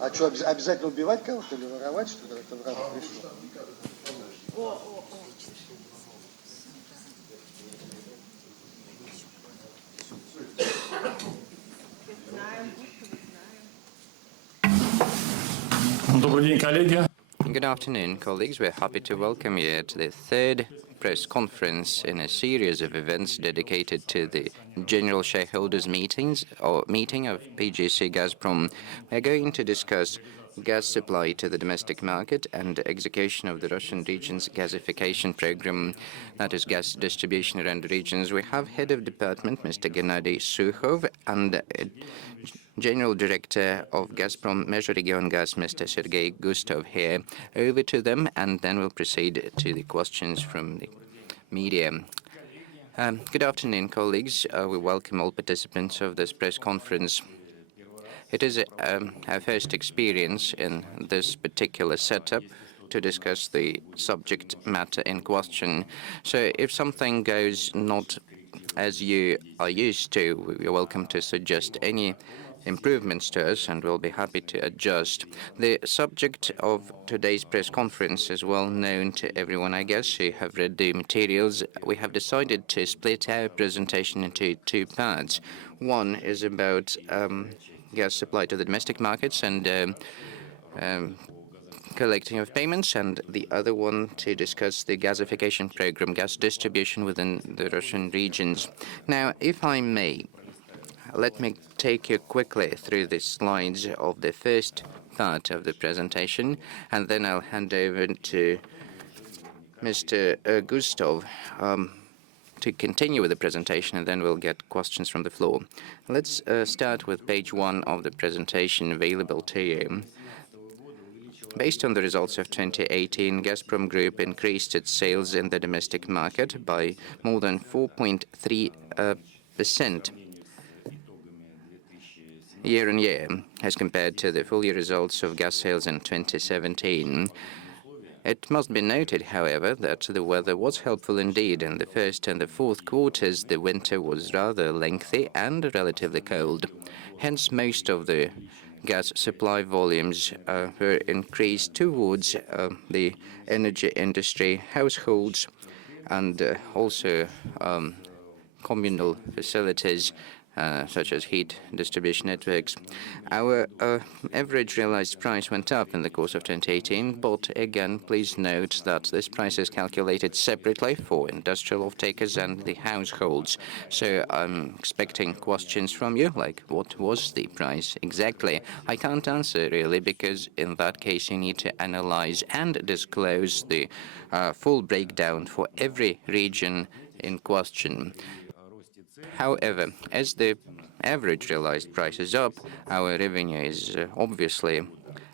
А что, обязательно убивать кого-то или воровать, что ли? Это в рамках решено. Добрый день, коллеги. Good afternoon, colleagues. We're happy to welcome you to the third press conference in a series of events dedicated to the General Shareholders meeting of PGC Gazprom. We're going to discuss gas supply to the domestic market and execution of the Russian region's gasification program, that is gas distribution around the regions. We have Head of Department, Mr. Gennady Sukhov, and General Director of Gazprom Межрегионгаз, Mr. Sergei Gustov here. Over to them, and then we'll proceed to the questions from the media. Good afternoon, colleagues. We welcome all participants of this press conference. It is our first experience in this particular setup to discuss the subject matter in question. So if something goes not as you are used to, you're welcome to suggest any improvements to us, and we'll be happy to adjust. The subject of today's press conference is well known to everyone, I guess. You have read the materials. We have decided to split our presentation into two parts. One is about gas supply to the domestic markets and collecting of payments, and the other one to discuss the gasification program, gas distribution within the Russian regions. Now, if I may, let me take you quickly through the slides of the first part of the presentation, and then I'll hand over to Mr. Gustov to continue with the presentation, and then we'll get questions from the floor. Let's start with page 1 of the presentation available to you. Based on the results of 2018, Gazprom Group increased its sales in the domestic market by more than 4.3% year-on-year, as compared to the full-year results of gas sales in 2017. It must be noted, however, that the weather was helpful indeed. In the first and the fourth quarters, the winter was rather lengthy and relatively cold. Hence, most of the gas supply volumes were increased towards the energy industry, households, and also communal facilities, such as heat distribution networks. Our average realized price went up in the course of 2018, but again, please note that this price is calculated separately for industrial off-takers and the households. So I'm expecting questions from you, like what was the price exactly? I can't answer really, because in that case you need to analyze and disclose the full breakdown for every region in question. However, as the average realized price is up, our revenue is obviously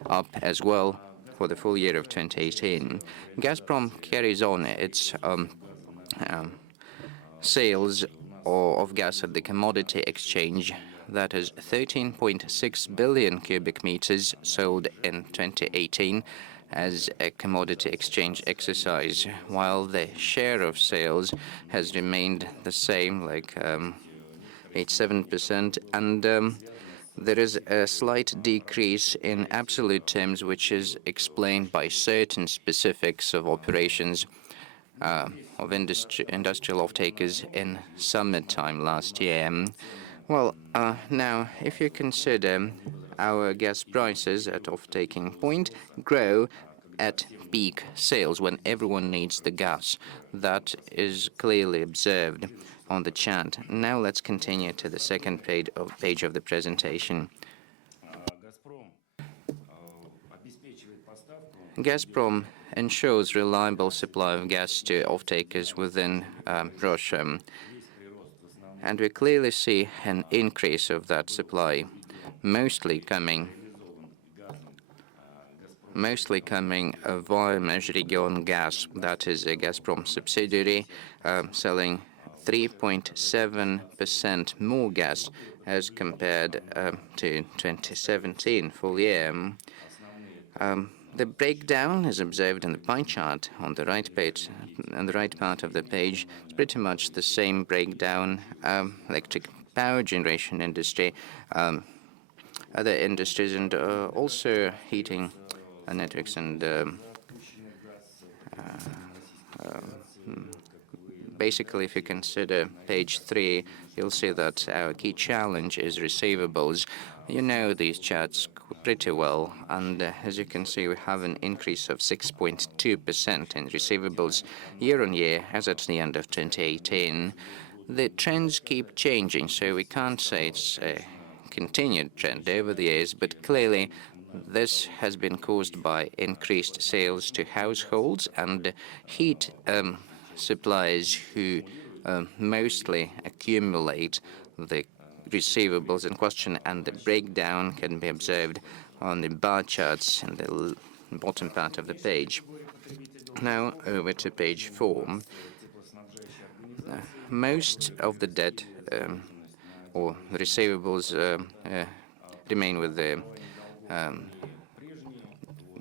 up as well for the full year of 2018. Gazprom carries on its sales of gas at the commodity exchange. That is 13.6 billion cubic meters sold in 2018 as a commodity exchange exercise, while the share of sales has remained the same, like 87%, and there is a slight decrease in absolute terms, which is explained by certain specifics of operations of industrial off-takers in summertime last year. Well, now, if you consider our gas prices at off-taking point grow at peak sales when everyone needs the gas. That is clearly observed on the chart. Now let's continue to the second page of the presentation. Gazprom ensures reliable supply of gas to off-takers within Russia, and we clearly see an increase of that supply, mostly coming via Межрегионгаз, that is a Gazprom subsidiary, selling 3.7% more gas as compared to 2017 full year. The breakdown is observed in the pie chart on the right page, on the right part of the page. It's pretty much the same breakdown. Electric power generation industry other industries, and also heating networks and basically, if you consider page 3, you'll see that our key challenge is receivables. You know these charts pretty well, and as you can see, we have an increase of 6.2% in receivables year on year as at the end of 2018. The trends keep changing, so we can't say it's a continued trend over the years, but clearly this has been caused by increased sales to households and heat suppliers who mostly accumulate the receivables in question, and the breakdown can be observed on the bar charts in the bottom part of the page. Now over to page 4. Most of the debt or receivables remain with the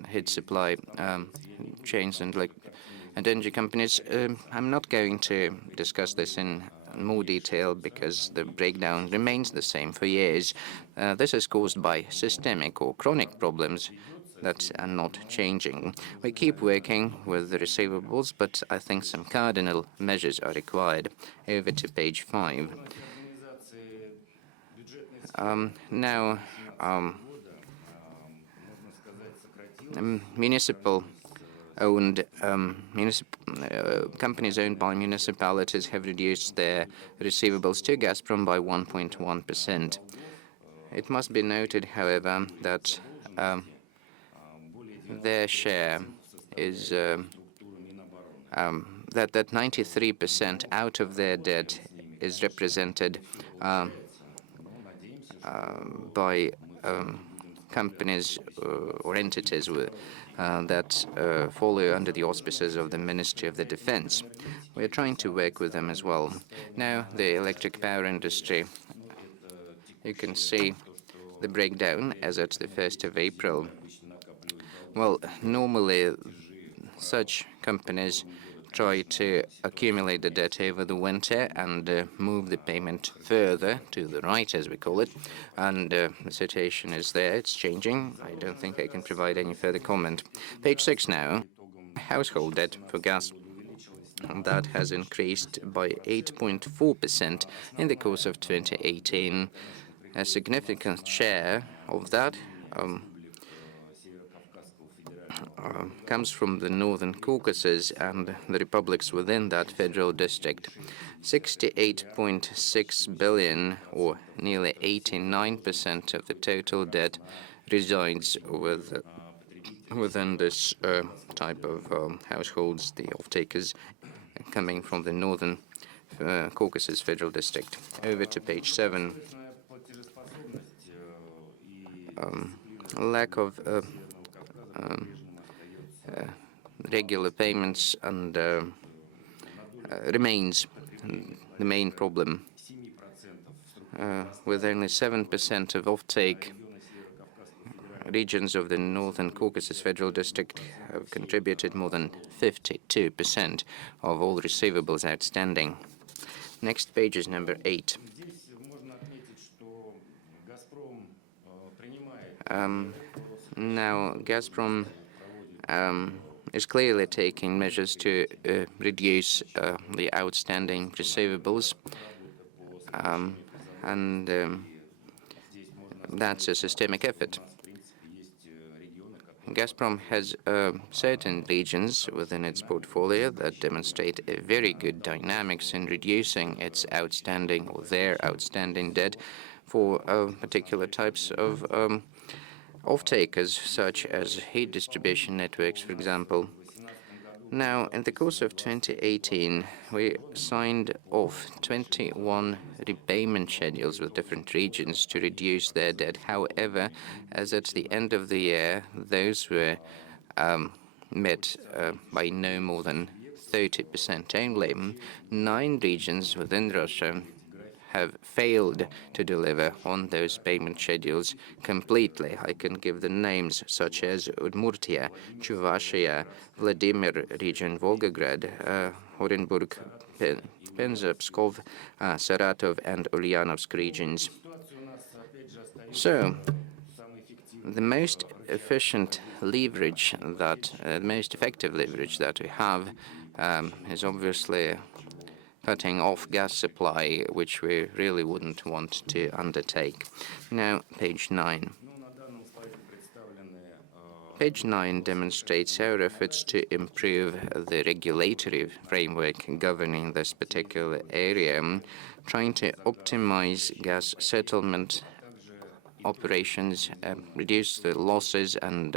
heat supply chains and energy companies. I'm not going to discuss this in more detail because the breakdown remains the same for years. This is caused by systemic or chronic problems that are not changing. We keep working with the receivables, but I think some cardinal measures are required. Over to page 5. Now, municipal-owned companies owned by municipalities have reduced their receivables to Gazprom by 1.1%. It must be noted, however, that their share is that 93% out of their debt is represented by companies or entities that follow under the auspices of the Ministry of the Defense. We are trying to work with them as well. Now, the electric power industry, you can see the breakdown as at the 1st of April. Well, normally such companies try to accumulate the debt over the winter and move the payment further to the right, as we call it. And the situation is there. It's changing. I don't think I can provide any further comment. Page 6 now. Household debt for gas. That has increased by 8.4% in the course of 2018. A significant share of that comes from the Northern Caucasus and the republics within that federal district. 68.6 billion, or nearly 89% of the total debt, resides within this type of households, the off-takers coming from the Northern Caucasus federal district. Over to page 7. Lack of regular payments and remains the main problem, with only 7% of offtake. Regions of the Northern Caucasus Federal District have contributed more than 52% of all receivables outstanding. Next page is number 8. Now, Gazprom is clearly taking measures to reduce the outstanding receivables, and that's a systemic effort. Gazprom has certain regions within its portfolio that demonstrate a very good dynamics in reducing its outstanding or their outstanding debt for particular types of off-takers, such as heat distribution networks, for example. Now, in the course of 2018, we signed off 21 repayment schedules with different regions to reduce their debt. However, as at the end of the year, those were met by no more than 30% only. 9 regions within Russia have failed to deliver on those payment schedules completely. I can give the names such as Udmurtia, Chuvashia, Vladimir region, Volgograd, Orenburg, Penza, Pskov, Saratov, and Ulyanovsk regions. So, The most efficient leverage that, the most effective leverage that we have is obviously cutting off gas supply, which we really wouldn't want to undertake. Now, page 9. Page 9 demonstrates our efforts to improve the regulatory framework governing this particular area, trying to optimize gas settlement operations, reduce the losses, and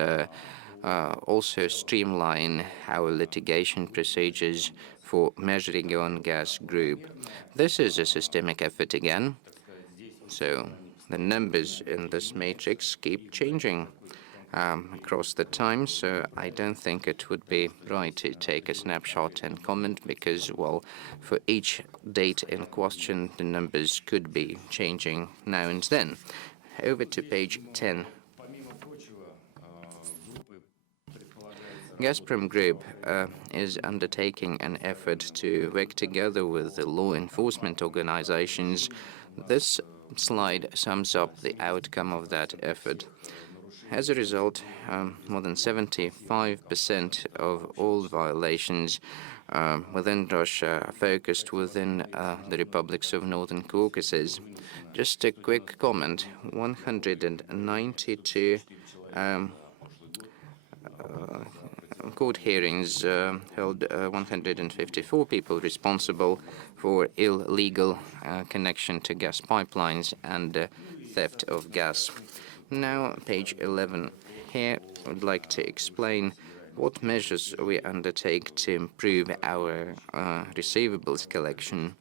also streamline our litigation procedures for Mezhregion Gas Group. This is a systemic effort again, so the numbers in this matrix keep changing across the time, so I don't think it would be right to take a snapshot and comment because, well, for each date in question, the numbers could be changing now and then. Over to page 10. Gazprom Group is undertaking an effort to work together with the law enforcement organizations. This slide sums up the outcome of that effort. As a result, more than 75% of all violations within Russia are focused within the republics of Northern Caucasus. Just a quick comment, 192 court hearings held 154 people responsible for illegal connection to gas pipelines and theft of gas. Now, page 11. Here, I would like to explain what measures we undertake to improve our receivables collection.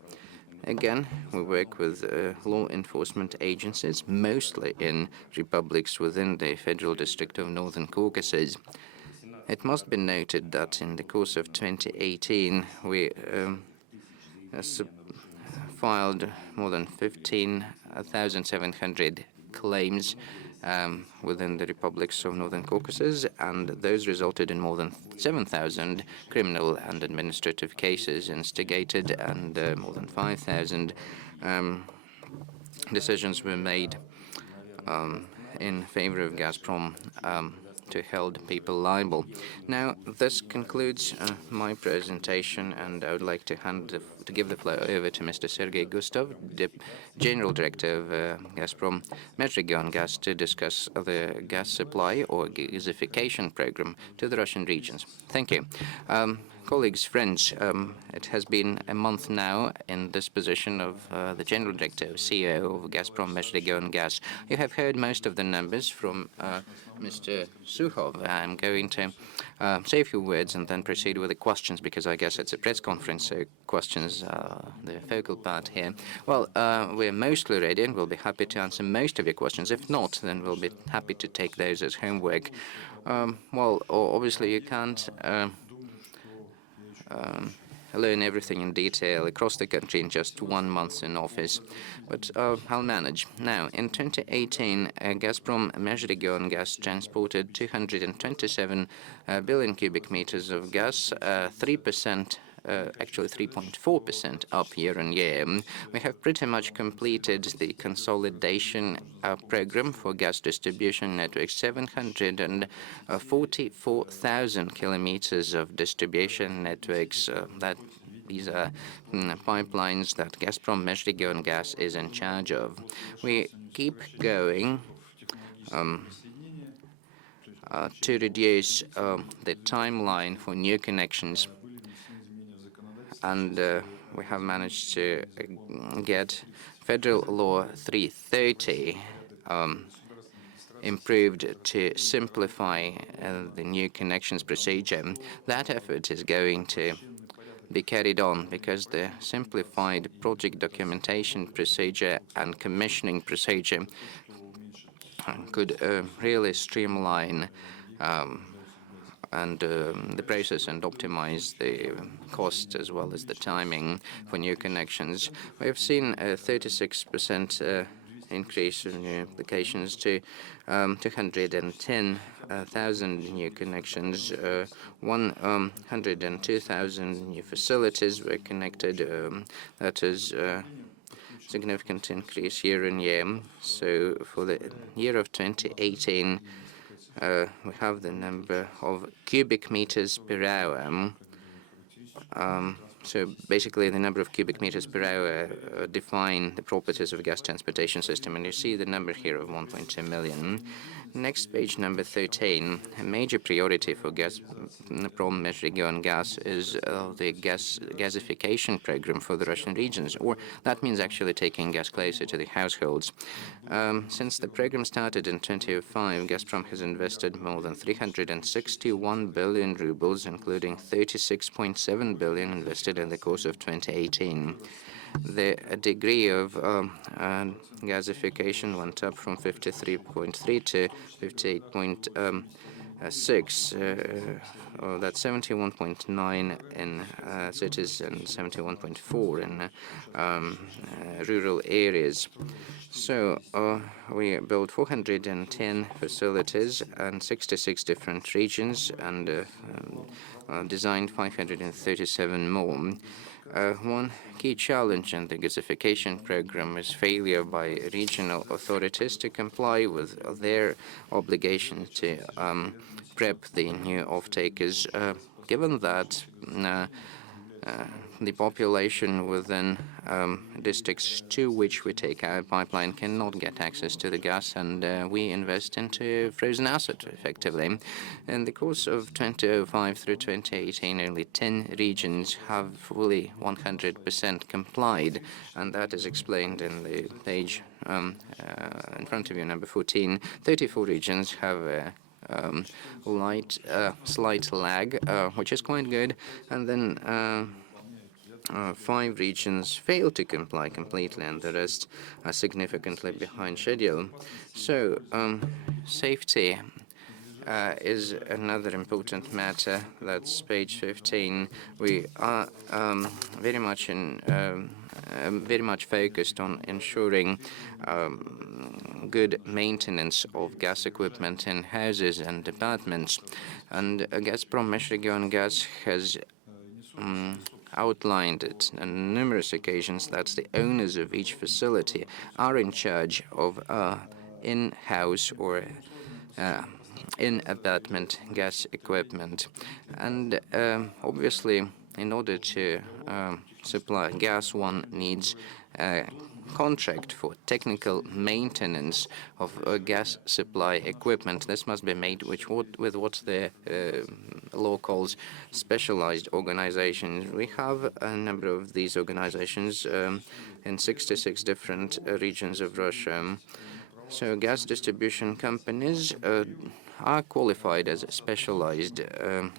Again, we work with law enforcement agencies, mostly in republics within the Federal District of Northern Caucasus. It must be noted that in the course of 2018, we filed more than 15,700 claims within the republics of Northern Caucasus, and those resulted in more than 7,000 criminal and administrative cases instigated, and more than 5,000 decisions were made in favor of Gazprom to hold people liable. Now, this concludes my presentation, and I would like to give the floor over to Mr. Sergei Gustov, the General Director of Gazprom Mezhregion Gas, to discuss the gas supply or gasification program to the Russian regions. Thank you. Colleagues, friends, it has been a month now in this position of the General Director, CEO of Gazprom Mezhregion Gas. You have heard most of the numbers from Mr. Sukhov. I'm going to say a few words and then proceed with the questions, because I guess it's a press conference, so questions are the focal part here. Well, we're mostly ready, and we'll be happy to answer most of your questions. If not, then we'll be happy to take those as homework. Well, obviously you can't learn everything in detail across the country in just 1 month in office, but I'll manage. Now, in 2018, Gazprom Mezhregion Gas transported 227 billion cubic meters of gas, 3%. Actually 3.4% up year-on-year. We have pretty much completed the consolidation program for gas distribution network. 744,000 kilometers of distribution networks. These are pipelines that Gazprom Mezhregion Gas is in charge of. We keep going to reduce the timeline for new connections, and we have managed to get Federal Law 330 improved to simplify the new connections procedure. That effort is going to be carried on because the simplified project documentation procedure and commissioning procedure could really streamline the process and optimize the cost as well as the timing for new connections. We have seen a 36% increase in new applications to 210,000 new connections. 102,000 new facilities were connected. That is significant increase year on year. So for the year of 2018, we have the number of cubic meters per hour. So basically, the number of cubic meters per hour define the properties of a gas transportation system, and you see the number here of 1.2 million. Next page, number 13. A major priority for Gazprom Gas is the gasification program for the Russian regions, or that means actually taking gas closer to the households. Since the program started in 2005, Gazprom has invested more than 361 billion rubles, including 36.7 billion invested in the course of 2018. The degree of gasification went up from 53.3 to 58.6. That's 71.9 in cities and 71.4 in rural areas. So we built 410 facilities and 66 different regions and designed 537 more. One key challenge in the gasification program is failure by regional authorities to comply with their obligation to prep the new off-takers. Given that the population within districts to which we take our pipeline cannot get access to the gas, and we invest into frozen asset effectively. In the course of 2005 through 2018, only 10 regions have fully 100% complied, and that is explained in the page in front of you, number 14. 34 regions have a slight lag, which is quite good, and then 5 regions fail to comply completely, and the rest are significantly behind schedule. So safety is another important matter. That's page 15. We are very much focused on ensuring good maintenance of gas equipment in houses and apartments. And Gazprom Gas has outlined it on numerous occasions that the owners of each facility are in charge of in-house or in-apartment gas equipment. And obviously, in order to supply gas, one needs a contract for technical maintenance of gas supply equipment. This must be made with what the law calls specialized organizations. We have a number of these organizations in 66 different regions of Russia. So gas distribution companies are qualified as specialized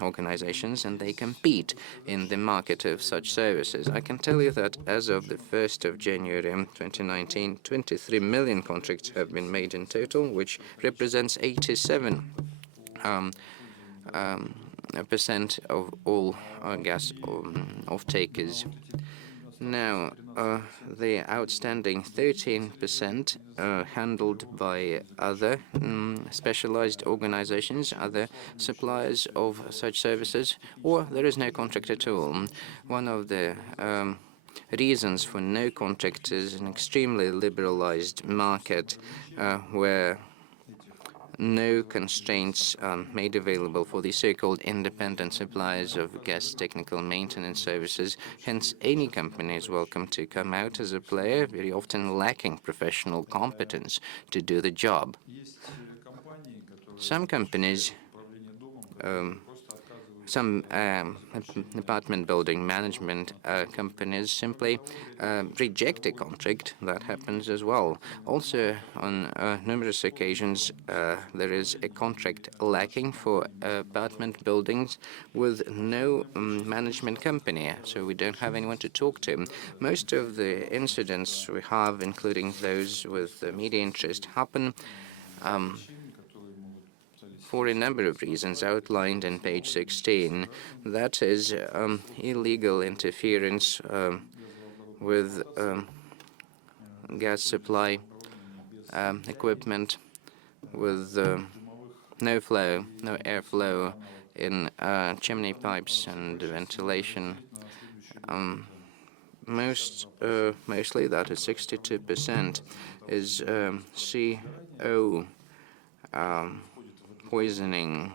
organizations, and they compete in the market of such services. I can tell you that as of the 1st of January 2019, 23 million contracts have been made in total, which represents 87% of all gas off-takers. Now, the outstanding 13% handled by other specialized organizations, other suppliers of such services, or there is no contract at all. One of the reasons for no contract is an extremely liberalized market where no constraints made available for the so-called independent suppliers of gas technical maintenance services. Hence, any company is welcome to come out as a player, very often lacking professional competence to do the job. Some companies, some apartment building management companies simply reject a contract. That happens as well. Also, on numerous occasions, there is a contract lacking for apartment buildings with no management company, so we don't have anyone to talk to. Most of the incidents we have, including those with media interest, happen for a number of reasons outlined in page 16. That is illegal interference with gas supply equipment, with no airflow in chimney pipes and ventilation. mostly, that is 62%, is CO poisoning.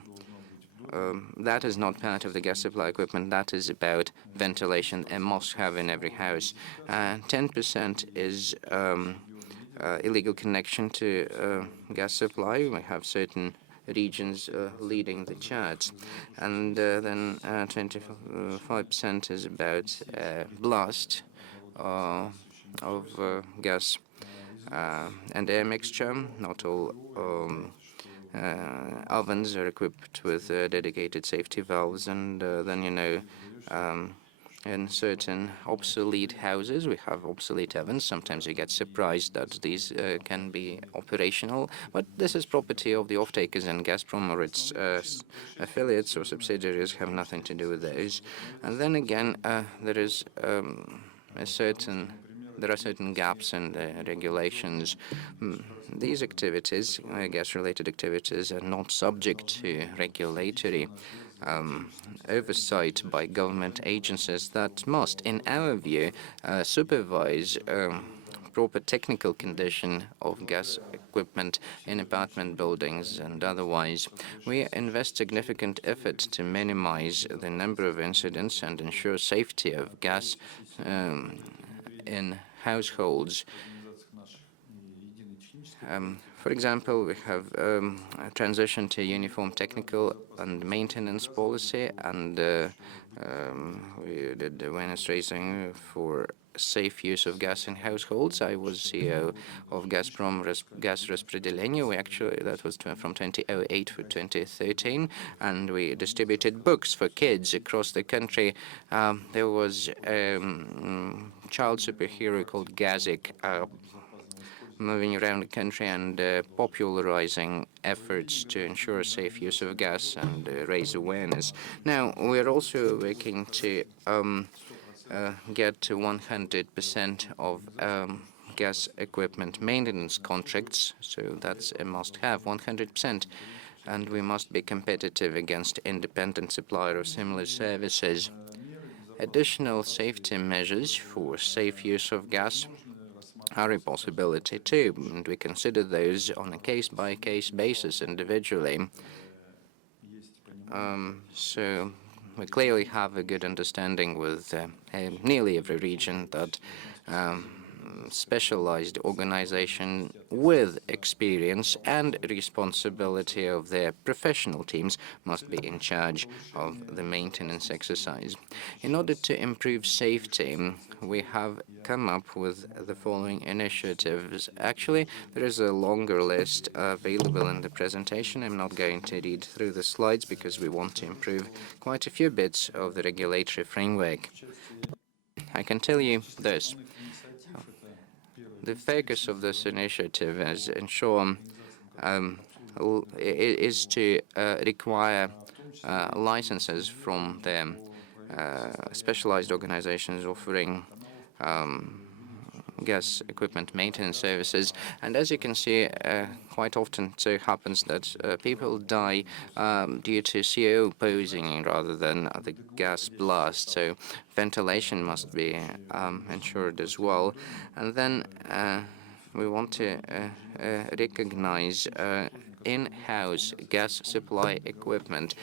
That is not part of the gas supply equipment. That is about ventilation, a must-have in every house. 10% is illegal connection to gas supply. We have certain regions leading the charts. And then 25% is about blast of gas and air mixture. Not all ovens are equipped with dedicated safety valves, and then in certain obsolete houses we have obsolete ovens. Sometimes you get surprised that these can be operational, but this is property of the off-takers, and Gazprom or its affiliates or subsidiaries have nothing to do with those. And then again, there are certain gaps in the regulations. These activities, gas-related activities, are not subject to regulatory oversight by government agencies that must, in our view, supervise proper technical condition of gas equipment in apartment buildings and otherwise. We invest significant effort to minimize the number of incidents and ensure safety of gas in households. For example, we have a transition to uniform technical and maintenance policy, and we did awareness raising for safe use of gas in households. I was CEO of Gazprom Gas Распределение. That was from 2008 to 2013, and we distributed books for kids across the country. There was a child superhero called Gazik, moving around the country and popularizing efforts to ensure safe use of gas and raise awareness. Now, we're also working to get to 100% of gas equipment maintenance contracts, so that's a must-have, 100%. And we must be competitive against independent supplier of similar services. Additional safety measures for safe use of gas are a possibility too, and we consider those on a case-by-case basis individually. So we clearly have a good understanding with nearly every region that specialized organization with experience and responsibility of their professional teams must be in charge of the maintenance exercise. In order to improve safety, we have come up with the following initiatives. Actually, there is a longer list available in the presentation. I'm not going to read through the slides because we want to improve quite a few bits of the regulatory framework. I can tell you this. The focus of this initiative is to require licenses from the specialized organizations offering gas equipment maintenance services. And as you can see, quite often so happens that people die due to CO poisoning rather than the gas blast. So ventilation must be ensured as well. And then we want to recognize in-house gas supply equipment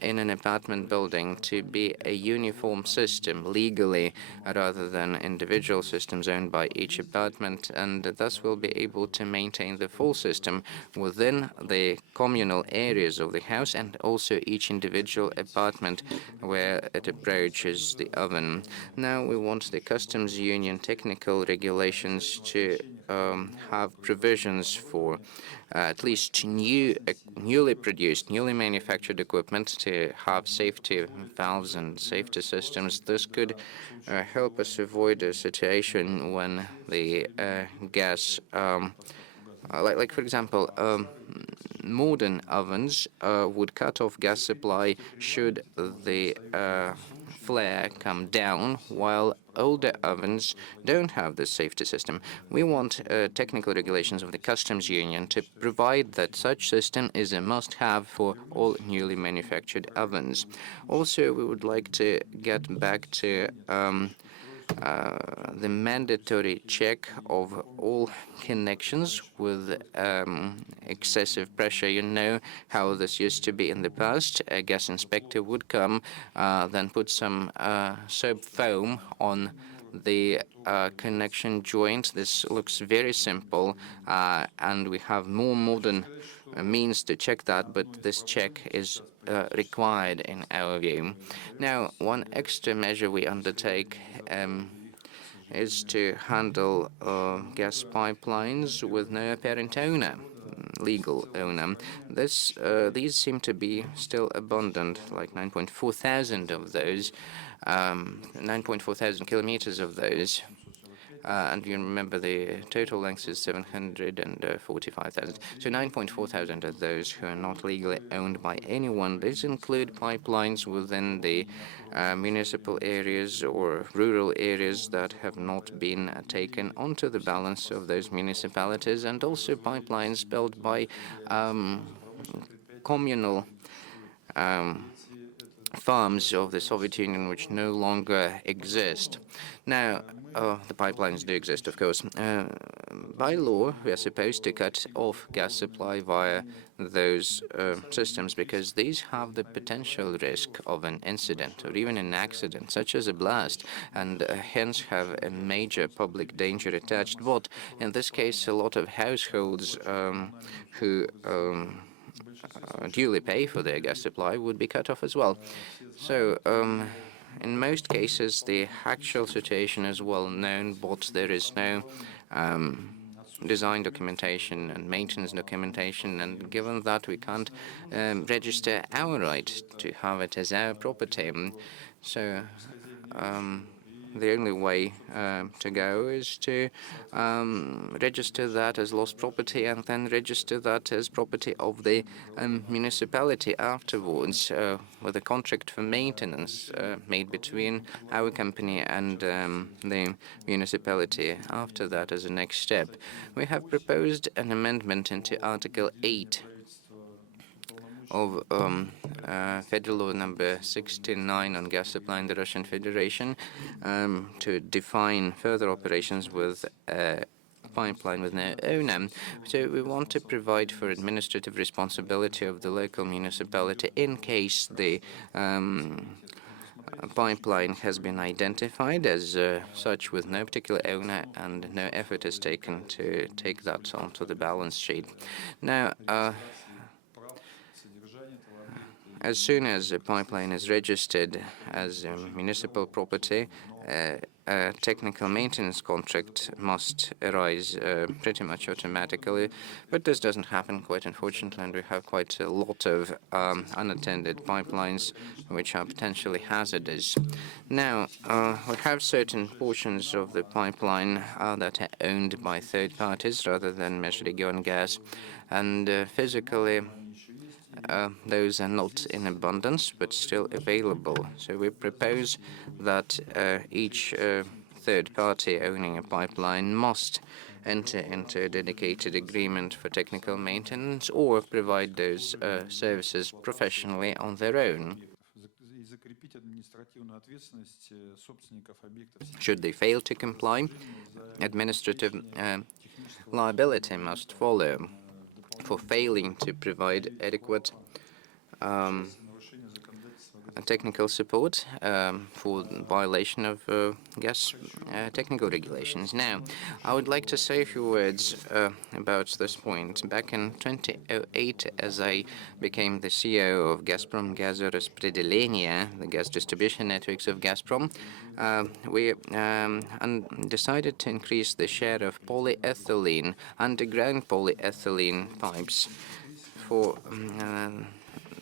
in an apartment building to be a uniform system legally rather than individual systems owned by each apartment, and thus will be able to maintain the full system within the communal areas of the house and also each individual apartment where it approaches the oven. Now we want the customs union technical regulations to have provisions for at least newly produced, newly manufactured equipment to have safety valves and safety systems. This could help us avoid a situation when the gas, like for example, modern ovens would cut off gas supply should the flare come down, while older ovens don't have this safety system. We want technical regulations of the customs union to provide that such system is a must-have for all newly manufactured ovens. Also, we would like to get back to the mandatory check of all connections with excessive pressure. You know how this used to be in the past. A gas inspector would come, then put some soap foam on the connection joint. This looks very simple, and we have more modern means to check that, but this check is required in our view. Now, one extra measure we undertake is to handle gas pipelines with no apparent owner, legal owner. These seem to be still abundant, like 9.4 thousand of those, 9.4 thousand kilometers of those. And you remember the total length is 745,000. So 9.4 thousand of those who are not legally owned by anyone. These include pipelines within the municipal areas or rural areas that have not been taken onto the balance of those municipalities, and also pipelines built by communal farms of the Soviet Union which no longer exist. Now, the pipelines do exist, of course. By law, we are supposed to cut off gas supply via those systems because these have the potential risk of an incident or even an accident, such as a blast, and hence have a major public danger attached. But in this case, a lot of households who duly pay for their gas supply would be cut off as well. So, in most cases, the actual situation is well known, but there is no design documentation and maintenance documentation, and given that we can't register our right to have it as our property, so the only way to go is to register that as lost property and then register that as property of the municipality afterwards, with a contract for maintenance made between our company and the municipality. After that, as a next step, we have proposed an amendment into Article 8 of Federal Law number 69 on gas supply in the Russian Federation to define further operations with a pipeline with no owner. So we want to provide for administrative responsibility of the local municipality in case the pipeline has been identified as such with no particular owner and no effort is taken to take that onto the balance sheet. Now, as soon as a pipeline is registered as a municipal property, a technical maintenance contract must arise pretty much automatically. But this doesn't happen, quite unfortunately, and we have quite a lot of unattended pipelines which are potentially hazardous. Now, we have certain portions of the pipeline that are owned by third parties rather than Межрегион gas, and physically those are not in abundance, but still available. So we propose that each third party owning a pipeline must enter into a dedicated agreement for technical maintenance or provide those services professionally on their own. Should they fail to comply, administrative liability must follow for failing to provide adequate technical support for violation of gas technical regulations. Now, I would like to say a few words about this point. Back in 2008, as I became the CEO of Gazprom Газораспределение, the gas distribution networks of Gazprom, we decided to increase the share of polyethylene, underground polyethylene pipes for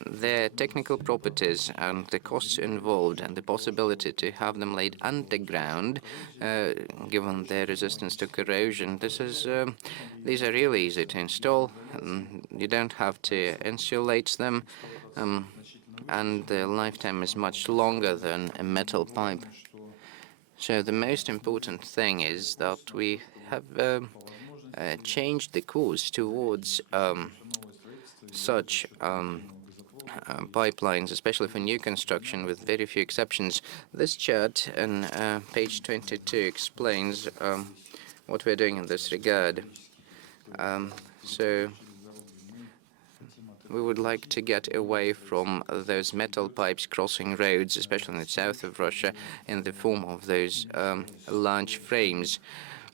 their technical properties and the costs involved and the possibility to have them laid underground, given their resistance to corrosion. These are really easy to install. You don't have to insulate them, and the lifetime is much longer than a metal pipe. So the most important thing is that we have changed the course towards such pipelines, especially for new construction, with very few exceptions. This chart on page 22 explains what we're doing in this regard. So we would like to get away from those metal pipes crossing roads, especially in the south of Russia, in the form of those large frames.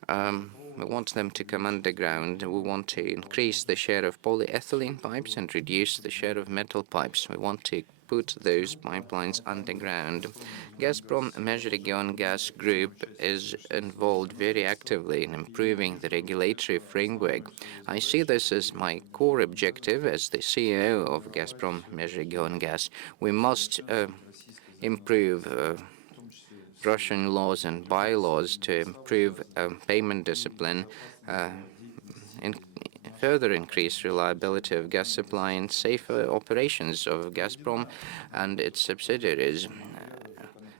We want them to come underground. We want to increase the share of polyethylene pipes and reduce the share of metal pipes. We want to put those pipelines underground. Gazprom Межрегион Gas Group is involved very actively in improving the regulatory framework. I see this as my core objective as the CEO of Gazprom Межрегион Gas. We must improve Russian laws and bylaws to improve payment discipline, and further increase reliability of gas supply and safer operations of Gazprom and its subsidiaries,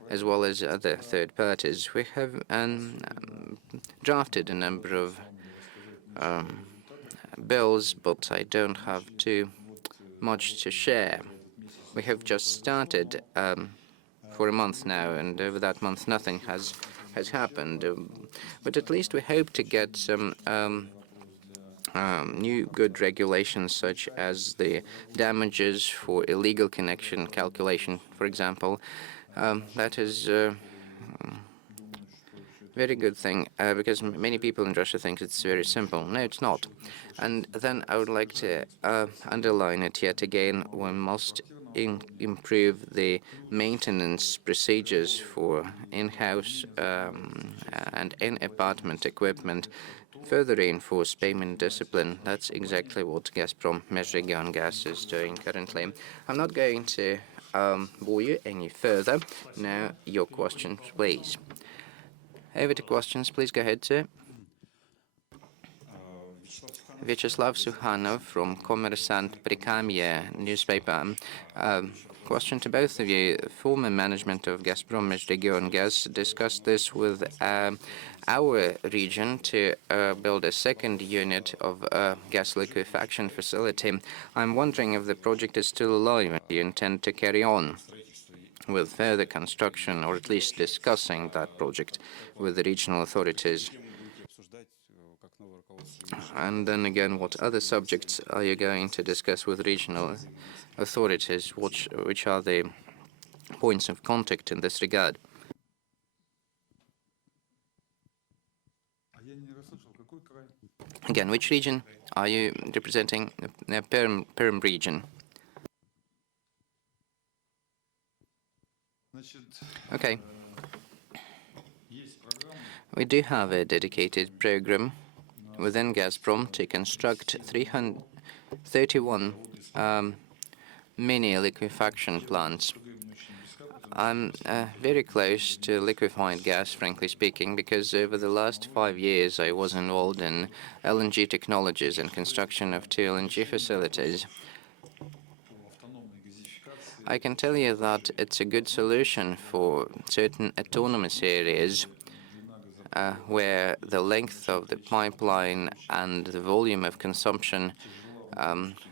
as well as other third parties. We have drafted a number of bills, but I don't have too much to share. We have just started for a month now, and over that month nothing has happened. But at least we hope to get some new good regulations, such as the damages for illegal connection calculation, for example. That is very good thing, because many people in Russia think it's very simple. No, it's not. And then I would like to underline it yet again. We must improve the maintenance procedures for in-house and in-apartment equipment, further reinforce payment discipline. That's exactly what Gazprom Межрегион Gas is doing currently. I'm not going to bore you any further. Now, your questions, please. Over to questions, please go ahead, sir. Vyacheslav Sukhanov from Kommersant Prikamye newspaper. Question to both of you. Former management of Gazprom Межрегион Gas discussed this with our region to build a second unit of gas liquefaction facility. I'm wondering if the project is still alive and you intend to carry on with further construction, or at least discussing that project with the regional authorities. And then again, what other subjects are you going to discuss with regional authorities? Which are the points of contact in this regard? Again, which region are you representing? The Perm region. Okay. We do have a dedicated program within Gazprom to construct 331 mini liquefaction plants. I'm very close to liquefied gas, frankly speaking, because over the last 5 years I was involved in LNG technologies and construction of 2 LNG facilities. I can tell you that it's a good solution for certain autonomous areas where the length of the pipeline and the volume of consumption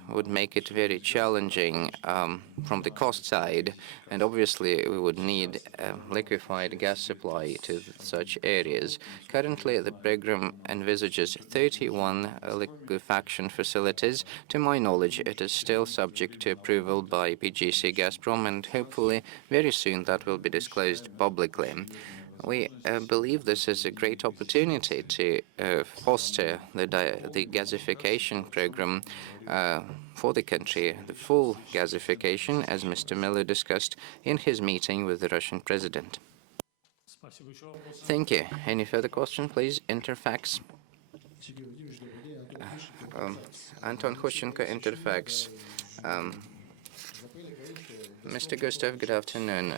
would make it very challenging from the cost side, and obviously we would need liquefied gas supply to such areas. Currently, the program envisages 31 liquefaction facilities. To my knowledge, it is still subject to approval by PGC Gazprom, and hopefully very soon that will be disclosed publicly. We believe this is a great opportunity to foster the gasification program for the country, the full gasification, as Mr. Miller discussed in his meeting with the Russian president. Thank you. Any further question, please? Interfax. Anton Hushchenko, Interfax. Mr. Gustav, good afternoon.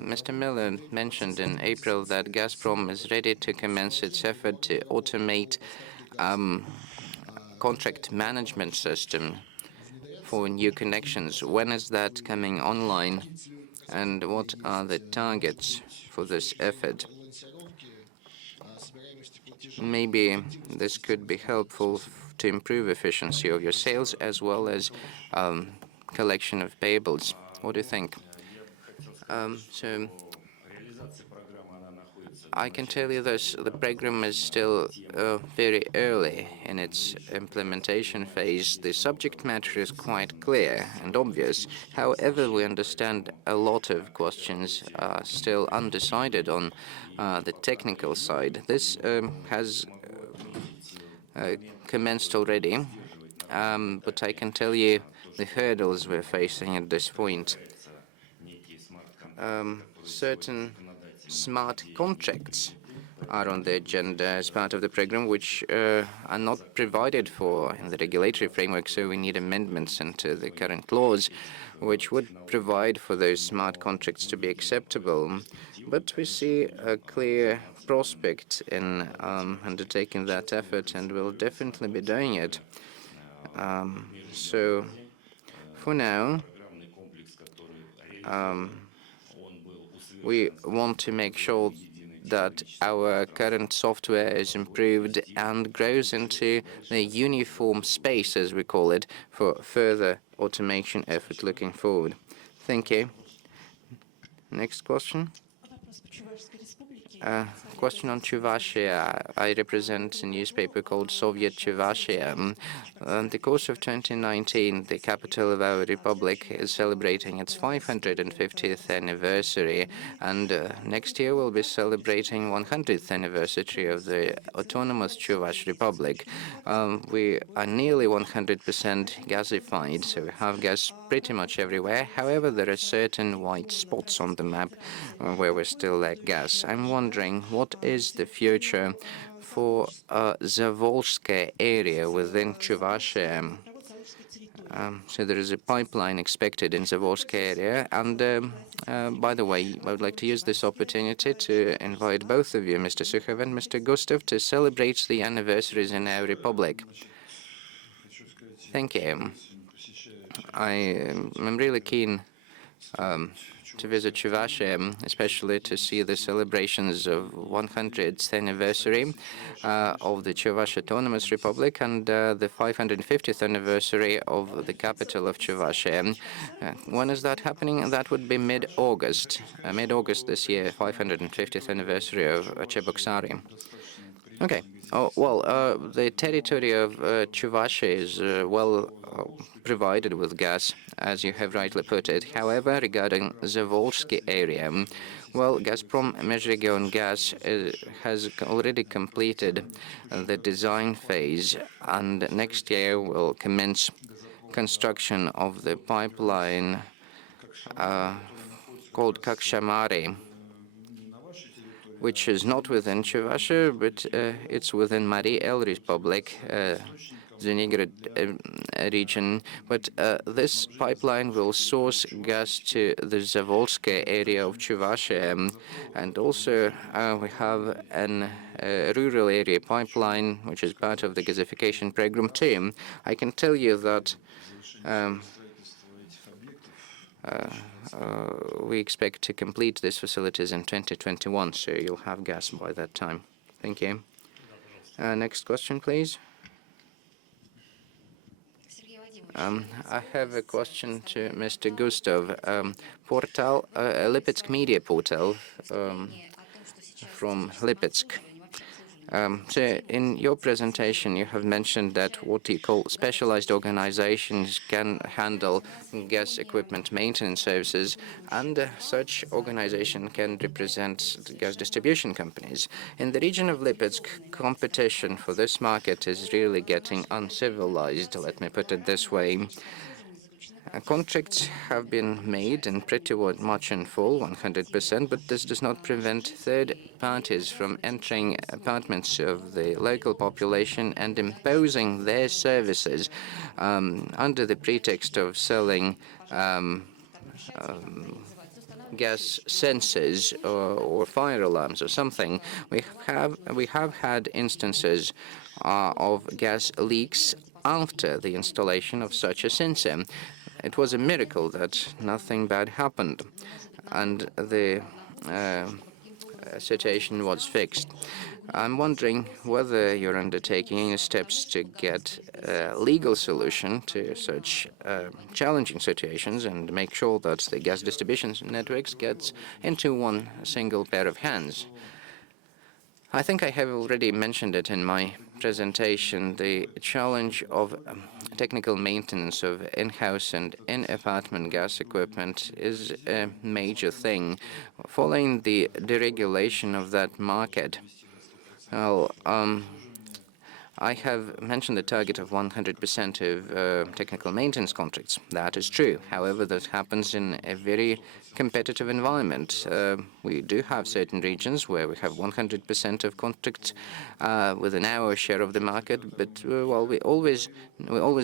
Mr. Miller mentioned in April that Gazprom is ready to commence its effort to automate contract management system for new connections. When is that coming online, and what are the targets for this effort? Maybe this could be helpful to improve efficiency of your sales as well as collection of payables. What do you think? So I can tell you this, the program is still very early in its implementation phase. The subject matter is quite clear and obvious. However, we understand a lot of questions are still undecided on the technical side. This has commenced already, but I can tell you the hurdles we're facing at this point. Certain smart contracts are on the agenda as part of the program, which are not provided for in the regulatory framework, so we need amendments into the current laws, which would provide for those smart contracts to be acceptable. But we see a clear prospect in undertaking that effort, and we'll definitely be doing it. So for now, we want to make sure that our current software is improved and grows into the uniform space, as we call it, for further automation effort looking forward. Thank you. Next question. Question on Czechoslovakia. I represent a newspaper called Soviet Czechoslovakia. In the course of 2019, the capital of our republic is celebrating its 550th anniversary, and next year we'll be celebrating 100th anniversary of the autonomous Czech Republic. We are nearly 100% gasified, so we have gas pretty much everywhere. However, there are certain white spots on the map where we still lack gas. I'm wondering, what is the future for Zavolsky area within Czechoslovakia? So there is a pipeline expected in Zavolsky area. And by the way, I would like to use this opportunity to invite both of you, Mr. Sukhov and Mr. Gustav, to celebrate the anniversaries in our republic. Thank you. I am really keen to visit Czechoslovakia, especially to see the celebrations of 100th anniversary of the Czech Autonomous Republic and the 550th anniversary of the capital of Czechoslovakia. When is that happening? That would be mid-August. Mid-August this year, 550th anniversary of Cheboksary. Okay. Oh, well, the territory of Czechoslovakia is well provided with gas, as you have rightly put it. However, regarding the Volsky area, well, Gazprom Межрегион Gas has already completed the design phase, and next year will commence construction of the pipeline called Kaksamari, which is not within Czechoslovakia, but it's within Mari El Republic, Zvenigrad region. But this pipeline will source gas to the Zavolsky area of Czechoslovakia. And also we have a rural area pipeline, which is part of the Gasification program too. I can tell you that we expect to complete these facilities in 2021, so you'll have gas by that time. Thank you. Next question, please. I have a question to Mr. Gustav. Portal, Lipetsk media portal from Lipetsk. So in your presentation, you have mentioned that what you call specialized organizations can handle gas equipment maintenance services, and such organization can represent gas distribution companies. In the region of Lipetsk, competition for this market is really getting uncivilized, let me put it this way. Contracts have been made and pretty much in full, 100%, but this does not prevent third parties from entering apartments of the local population and imposing their services under the pretext of selling gas sensors or fire alarms or something. We have had instances of gas leaks after the installation of such a sensor. It was a miracle that nothing bad happened, and the situation was fixed. I'm wondering whether you're undertaking any steps to get a legal solution to such challenging situations and make sure that the gas distribution networks gets into one single pair of hands. I think I have already mentioned it in my presentation. The challenge of technical maintenance of in-house and in-apartment gas equipment is a major thing. Following the deregulation of that market, well, I have mentioned the target of 100% of technical maintenance contracts. That is true. However, that happens in a very competitive environment. We do have certain regions where we have 100% of contracts within our share of the market, but well, we always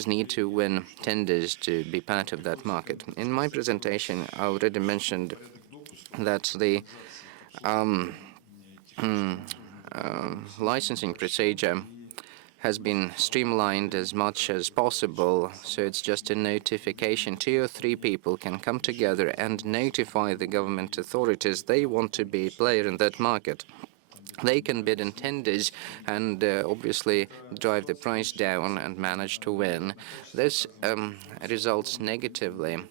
need to win tenders to be part of that market. In my presentation, I already mentioned that the licensing procedure has been streamlined as much as possible, so it's just a notification. 2 or 3 people can come together and notify the government authorities they want to be a player in that market. They can bid in tenders and obviously drive the price down and manage to win. This results negatively.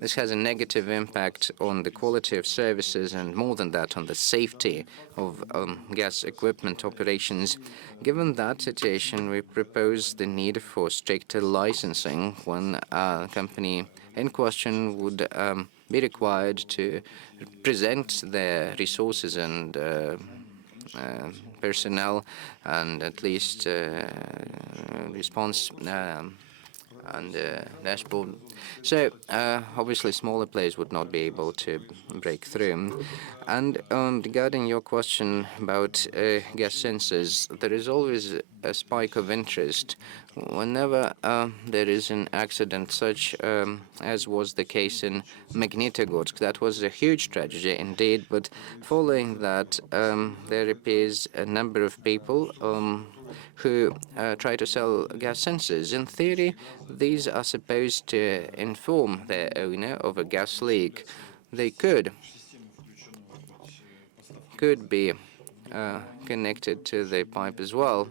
This has a negative impact on the quality of services and, more than that, on the safety of gas equipment operations. Given that situation, we propose the need for stricter licensing when a company in question would be required to present their resources and personnel and at least response and dashboard. So obviously smaller players would not be able to break through. And regarding your question about gas sensors, there is always a spike of interest whenever there is an accident such as was the case in Magnitogorsk. That was a huge tragedy indeed, but following that there appears a number of people who try to sell gas sensors. In theory, these are supposed to inform their owner of a gas leak. They could be connected to the pipe as well,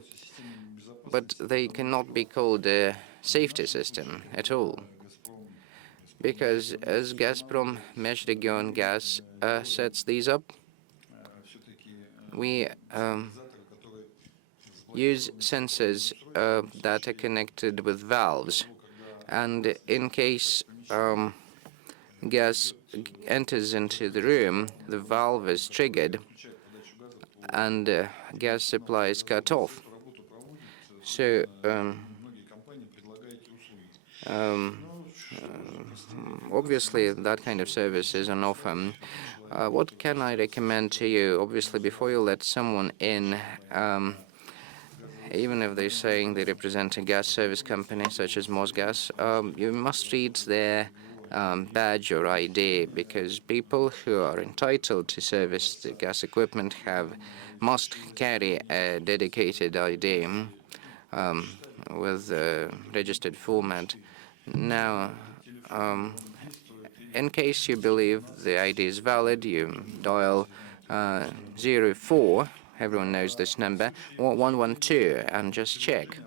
but they cannot be called a safety system at all. Because as Gazprom Межрегион Gas sets these up, we use sensors that are connected with valves. And in case gas enters into the room, the valve is triggered and gas supply is cut off. So obviously that kind of service is on offer. What can I recommend to you? Obviously, before you let someone in, even if they're saying they represent a gas service company such as Mosgas, you must read their badge or ID, because people who are entitled to service the gas equipment must carry a dedicated ID with a registered format. Now, in case you believe the ID is valid, you dial 04. Everyone knows this number, or 112, and just check.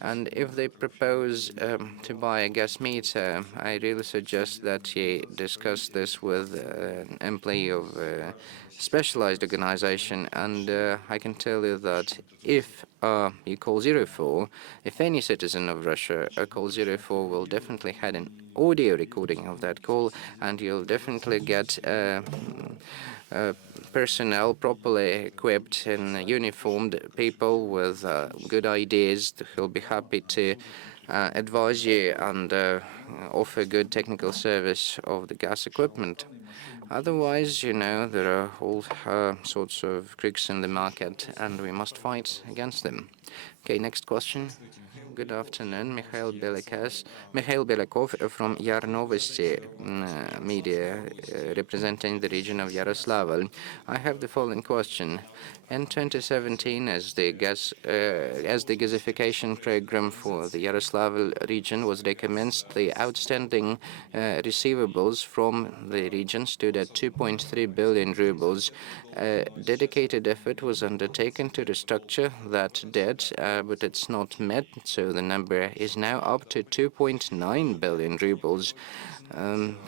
And if they propose to buy a gas meter, I really suggest that you discuss this with an employee of a specialized organization. And I can tell you that if you call 04, if any citizen of Russia calls 04, will definitely have an audio recording of that call, and you'll definitely get personnel properly equipped and uniformed people with good ideas who'll be happy to advise you and offer good technical service of the gas equipment. Otherwise, there are all sorts of crooks in the market, and we must fight against them. Okay, next question. Good afternoon. Mikhail Belakov from Yarnovosti media, representing the region of Yaroslavl. I have the following question. In 2017, as the gasification program for the Yaroslavl region was recommenced, the outstanding receivables from the region stood at 2.3 billion rubles. Dedicated effort was undertaken to restructure that debt, but it's not met, so the number is now up to 2.9 billion rubles.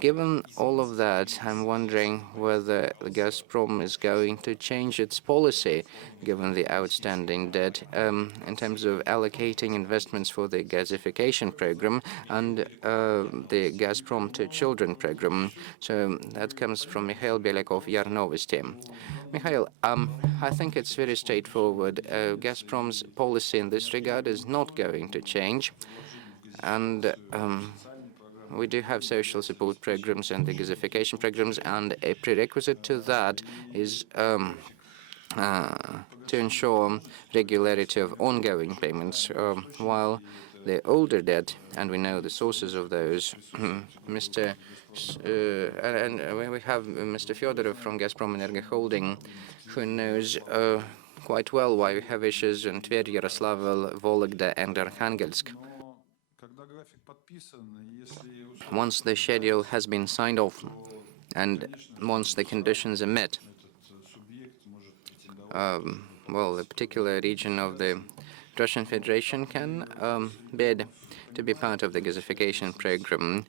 Given all of that, I'm wondering whether Gazprom is going to change its policy, given the outstanding debt, in terms of allocating investments for the gasification program and the Gazprom to Children program. So that comes from Mikhail Belakov, Yarnovosti. Mikhail, I think it's very straightforward. Gazprom's policy in this regard is not going to change, and we do have social support programs and the gasification programs, and a prerequisite to that is to ensure regularity of ongoing payments, while the older debt, and we know the sources of those, Mr. We have Mr. Fyodorov from Gazprom Energy Holding, who knows quite well why we have issues in Tver, Yaroslavl, Vologda, and Arkhangelsk. Once the schedule has been signed off and once the conditions are met, well, the particular region of the Russian Federation can bid to be part of the gasification program.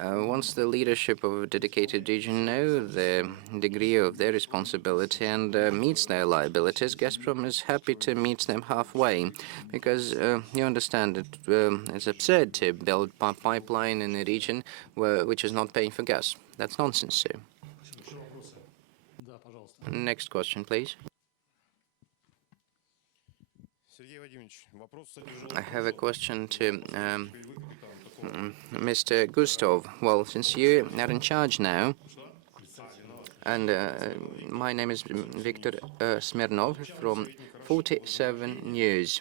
Once the leadership of a dedicated region know the degree of their responsibility and meets their liabilities, Gazprom is happy to meet them halfway, because you understand it's absurd to build a pipeline in a region which is not paying for gas. That's nonsense, sir. Next question, please. I have a question to Mr. Gustov. Well, since you are in charge now, and my name is Viktor Smirnov from 47 News.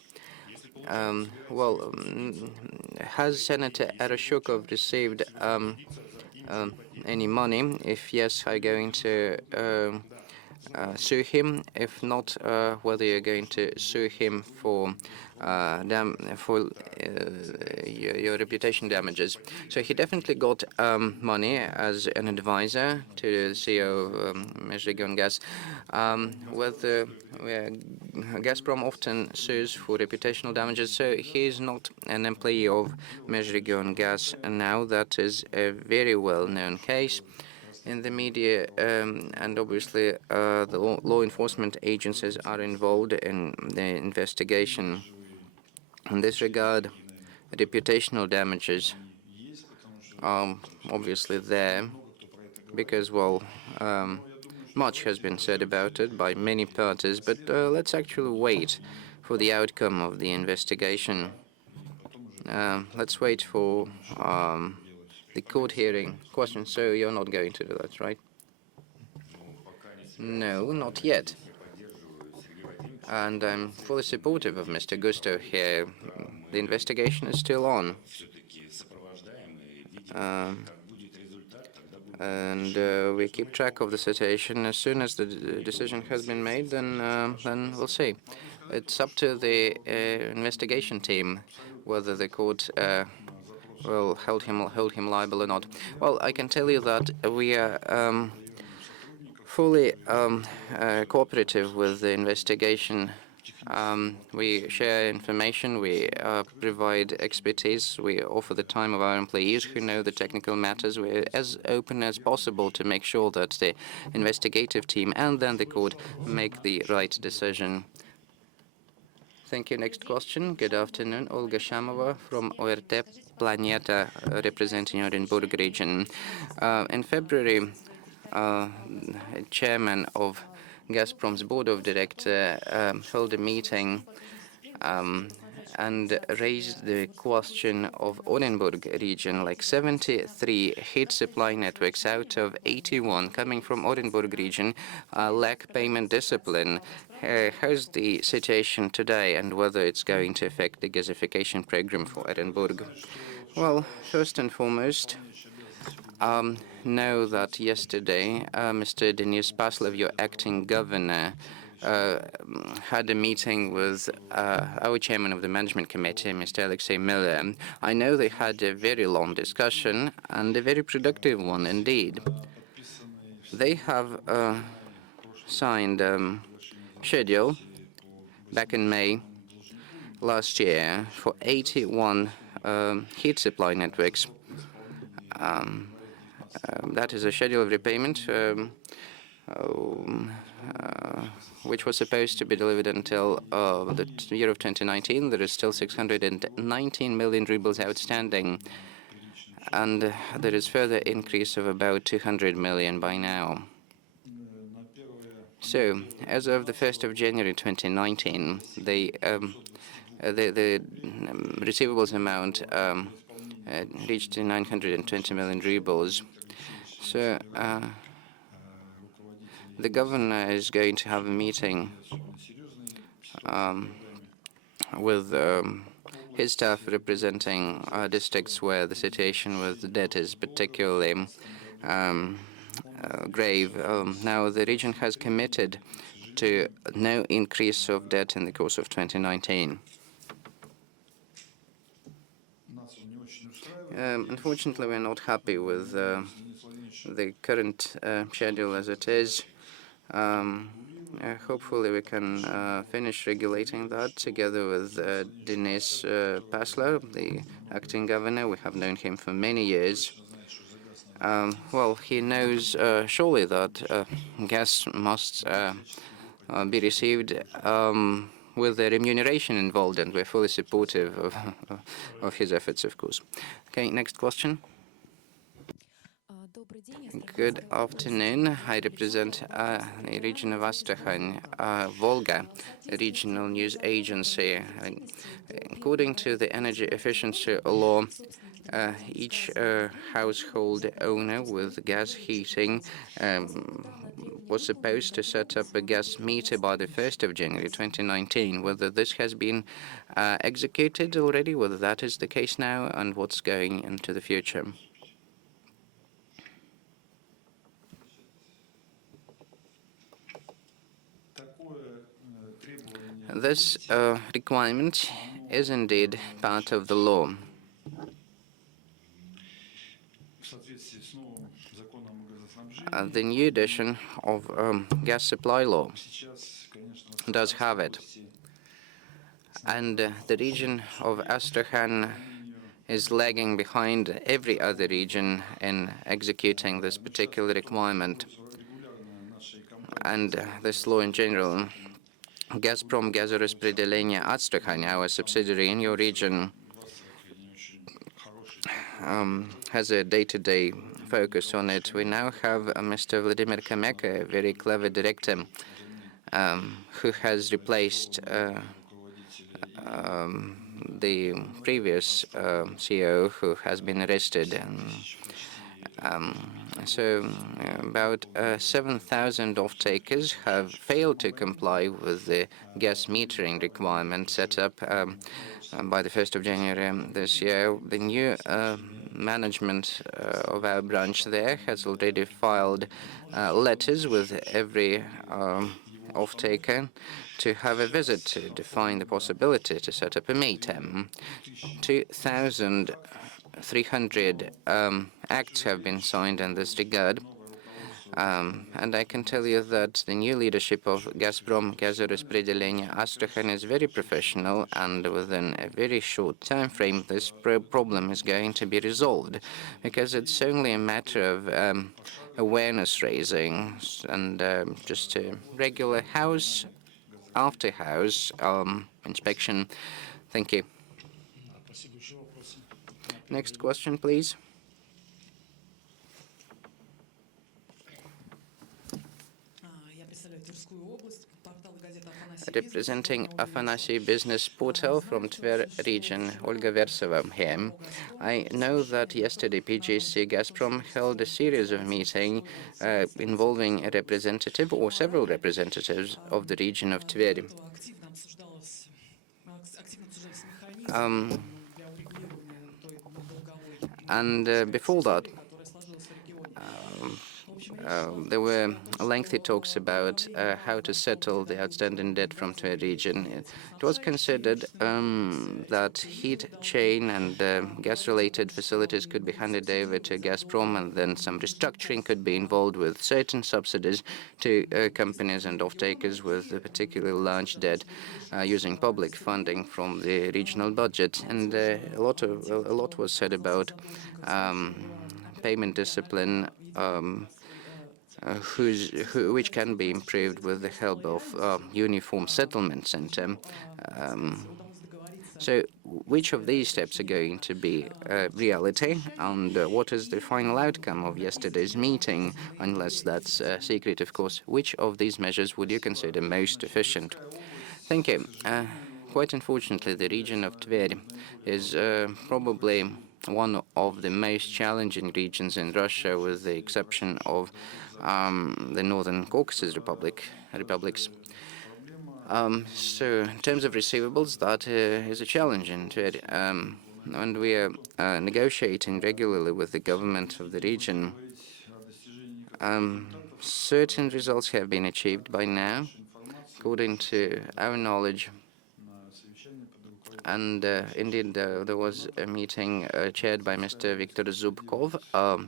Has Senator Arashukov received any money? If yes, are you going to sue him? If not, whether you're going to sue him for your reputation damages. So he definitely got money as an advisor to the CEO of Межрегионгаз. Whether Gazprom often sues for reputational damages, so he is not an employee of Межрегионгаз now. That is a very well-known case in the media, and obviously the law enforcement agencies are involved in the investigation. In this regard, reputational damages are obviously there because, well, much has been said about it by many parties, but let's actually wait for the outcome of the investigation. Let's wait for the court hearing question. So you're not going to do that, right? No, not yet. And I'm fully supportive of Mr. Gusto here. The investigation is still on. And we keep track of the situation. As soon as the decision has been made, then we'll see. It's up to the investigation team whether the court will hold him liable or not. Well, I can tell you that we are fully cooperative with the investigation. We share information, we provide expertise, we offer the time of our employees who know the technical matters. We're as open as possible to make sure that the investigative team and then the court make the right decision. Thank you. Next question. Good afternoon. Olga Shamova from ORT Planeta, representing Orenburg region. In February, chairman of Gazprom's board of directors held a meeting and raised the question of Orenburg region, like 73 heat supply networks out of 81 coming from Orenburg region lack payment discipline. how's the situation today and whether it's going to affect the gasification program for Edinburgh? Well, first and foremost, know that yesterday Mr. Denis Paslev, your acting governor, had a meeting with our chairman of the management committee, Mr. Alexei Miller. I know they had a very long discussion and a very productive one indeed. They have signed schedule back in May last year for 81 heat supply networks. That is a schedule of repayment which was supposed to be delivered until the year of 2019. There is still 619 million rubles outstanding, and there is further increase of about 200 million by now. So, as of the 1st of January 2019, the receivables amount reached 920 million rubles. So, the governor is going to have a meeting with his staff representing districts where the situation with the debt is particularly grave. Now, the region has committed to no increase of debt in the course of 2019. Unfortunately, we're not happy with the current schedule as it is. Hopefully, we can finish regulating that together with Denis Paslev, the acting governor. We have known him for many years. Well, he knows surely that gas must be received with the remuneration involved, and we're fully supportive of his efforts, of course. Okay, next question. Good afternoon. I represent the region of Astrakhan, Volga, a regional news agency. According to the energy efficiency law, each household owner with gas heating was supposed to set up a gas meter by the 1st of January 2019. Whether this has been executed already, whether that is the case now, and what's going into the future. This requirement is indeed part of the law. The new edition of gas supply law does have it. And the region of Astrakhan is lagging behind every other region in executing this particular requirement. And this law in general. Gazprom Газораспределение Astrakhan, our subsidiary in your region, has a day-to-day focus on it. We now have Mr. Vladimir Kameka, a very clever director, who has replaced the previous CEO, who has been arrested. So about 7,000 off-takers have failed to comply with the gas metering requirement set up by the 1st of January this year. The new management of our branch there has already filed letters with every off-taker to have a visit to define the possibility to set up a meter. 2,300 acts have been signed in this regard. And I can tell you that the new leadership of Gazprom Газораспределение Astrakhan is very professional, and within a very short time frame, this problem is going to be resolved, because it's only a matter of awareness raising and just a regular house after house inspection. Thank you. Next question, please. representing Afanasy Business Portal from Tver region, Olga Versova here. I know that yesterday PGC Gazprom held a series of meetings involving a representative or several representatives of the region of Tver. Before that, there were lengthy talks about how to settle the outstanding debt from the region. It was considered that heat chain and gas-related facilities could be handed over to Gazprom, and then some restructuring could be involved with certain subsidies to companies and off-takers with a particularly large debt using public funding from the regional budget. And a lot was said about payment discipline, which can be improved with the help of uniform settlement center. So which of these steps are going to be reality, and what is the final outcome of yesterday's meeting, unless that's secret, of course? Which of these measures would you consider most efficient? Thank you. Quite unfortunately, the region of Tver is probably one of the most challenging regions in Russia, with the exception of the Northern Caucasus republics. So in terms of receivables, that is a challenge in Tver. And we are negotiating regularly with the government of the region. Certain results have been achieved by now, according to our knowledge. And indeed, there was a meeting chaired by Mr. Viktor Zubkov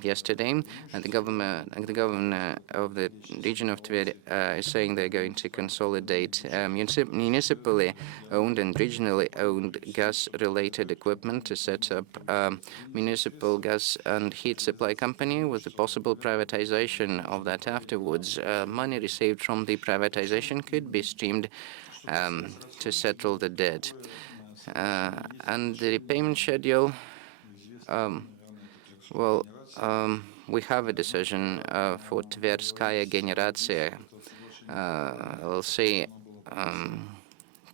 yesterday, and the governor of the region of Tver is saying they're going to consolidate municipally owned and regionally owned gas-related equipment to set up municipal gas and heat supply company, with the possible privatization of that afterwards. Money received from the privatization could be streamed to settle the debt. And the repayment schedule, we have a decision for Tverskaya Generatsiya LLC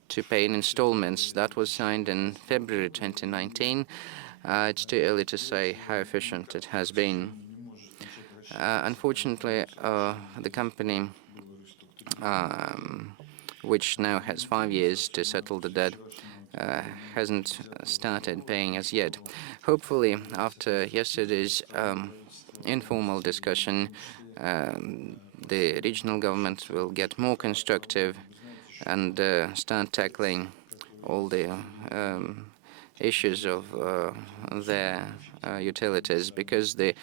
to pay in installments. That was signed in February 2019. It's too early to say how efficient it has been. Unfortunately, the company, which now has 5 years to settle the debt, hasn't started paying as yet. Hopefully, after yesterday's informal discussion, the regional government will get more constructive and start tackling all the issues of their utilities, because the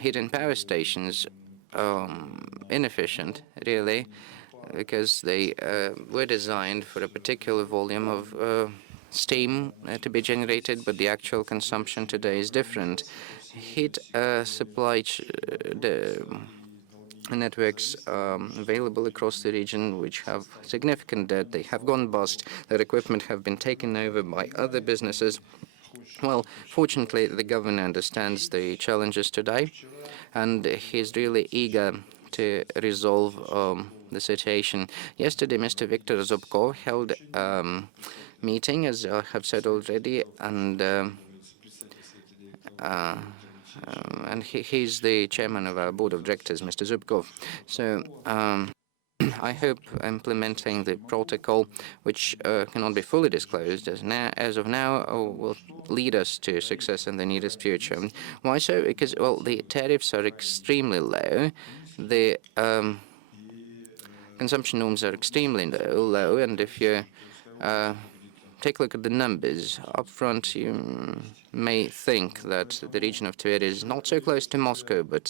hidden power stations are inefficient, really, because they were designed for a particular volume of steam to be generated, but the actual consumption today is different. Heat supply networks available across the region, which have significant debt, they have gone bust, their equipment have been taken over by other businesses. Well, fortunately, the governor understands the challenges today, and he's really eager to resolve the situation. Yesterday, Mr. Viktor Zubkov held a meeting, as I have said already, and he's the chairman of our board of directors, Mr. Zubkov. So I hope implementing the protocol, which cannot be fully disclosed as of now, will lead us to success in the nearest future. Why so? Because, well, the tariffs are extremely low. The consumption norms are extremely low, and if you take a look at the numbers up front, you may think that the region of Tver is not so close to Moscow, but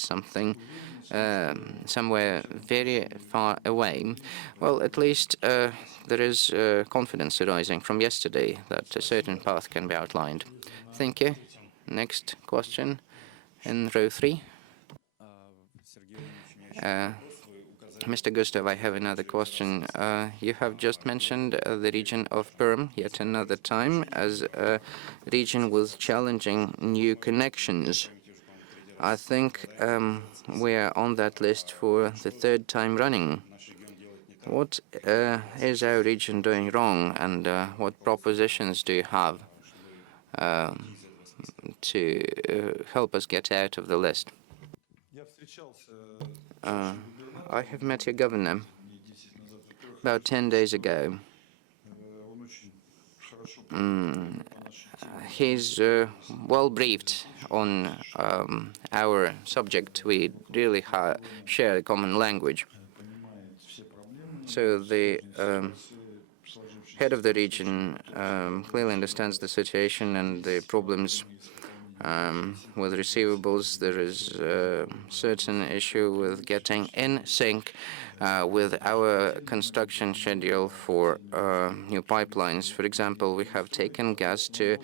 somewhere very far away. Well, at least there is confidence arising from yesterday that a certain path can be outlined. Thank you. Next question in row 3. Mr. Gustav, I have another question. You have just mentioned the region of Perm yet another time as a region with challenging new connections. I think we are on that list for the 3rd time running. What is our region doing wrong, and what propositions do you have to help us get out of the list? I have met your governor about 10 days ago. He's well briefed on our subject. We really share a common language. So the head of the region clearly understands the situation and the problems with receivables. There is a certain issue with getting in sync with our construction schedule for new pipelines. For example, we have taken gas to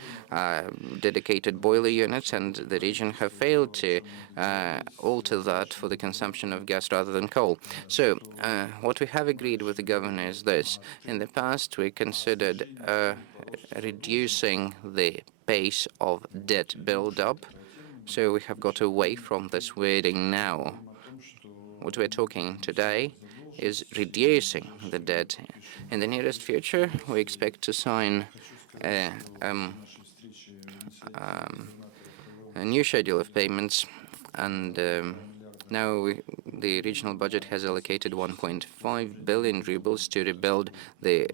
dedicated boiler units, and the region have failed to alter that for the consumption of gas rather than coal. So what we have agreed with the governor is this. In the past, we considered reducing the pace of debt build-up. So we have got away from this wording now. What we're talking today is reducing the debt. In the nearest future, we expect to sign a new schedule of payments, and now the regional budget has allocated 1.5 billion rubles to rebuild the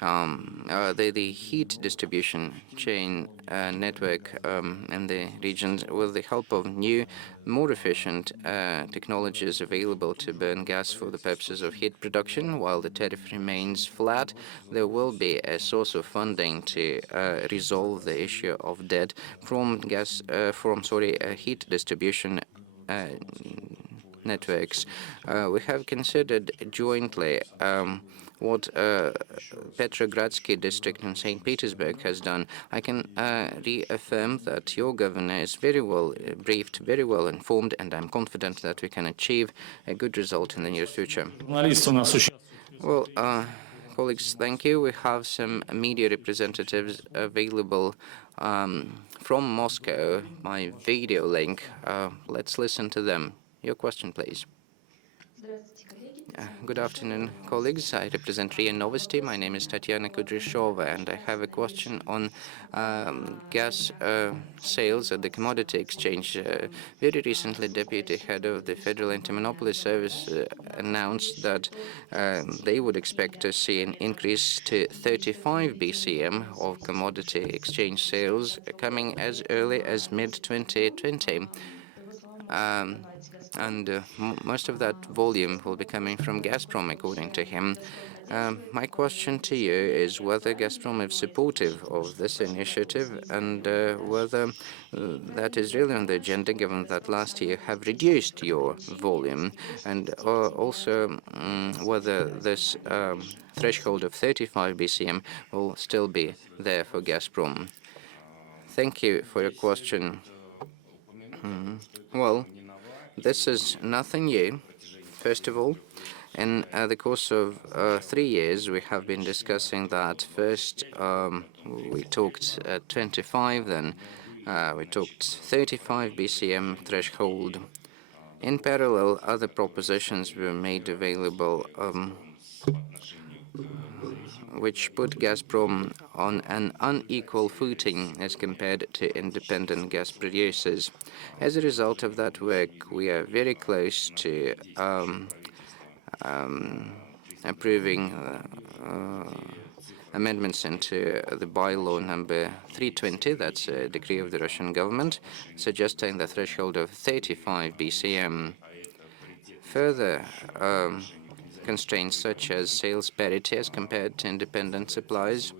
the heat distribution chain network in the regions with the help of new, more efficient technologies available to burn gas for the purposes of heat production. While the tariff remains flat, there will be a source of funding to resolve the issue of debt from heat distribution networks. We have considered jointly what Petrogradsky district in St. Petersburg has done. I can reaffirm that your governor is very well briefed, very well informed, and I'm confident that we can achieve a good result in the near future. Well, colleagues, thank you. We have some media representatives available from Moscow by video link. Let's listen to them. Your question, please. Good afternoon, colleagues. I represent RIA Novosti. My name is Tatiana Kudryshova, and I have a question on gas sales at the commodity exchange. Very recently, Deputy Head of the Federal Anti-Monopoly Service announced that they would expect to see an increase to 35 BCM of commodity exchange sales coming as early as mid-2020. Most of that volume will be coming from Gazprom, according to him. My question to you is whether Gazprom is supportive of this initiative, and whether that is really on the agenda, given that last year you have reduced your volume, and also whether this threshold of 35 BCM will still be there for Gazprom. Thank you for your question. Well, this is nothing new. First of all, in the course of 3 years, we have been discussing that. First, we talked 25, then we talked 35 BCM threshold. In parallel, other propositions were made available which put Gazprom on an unequal footing as compared to independent gas producers. As a result of that work, we are very close to approving amendments into the bylaw number 320, that's a decree of the Russian government, suggesting the threshold of 35 BCM. Further constraints such as sales parity as compared to independent supplies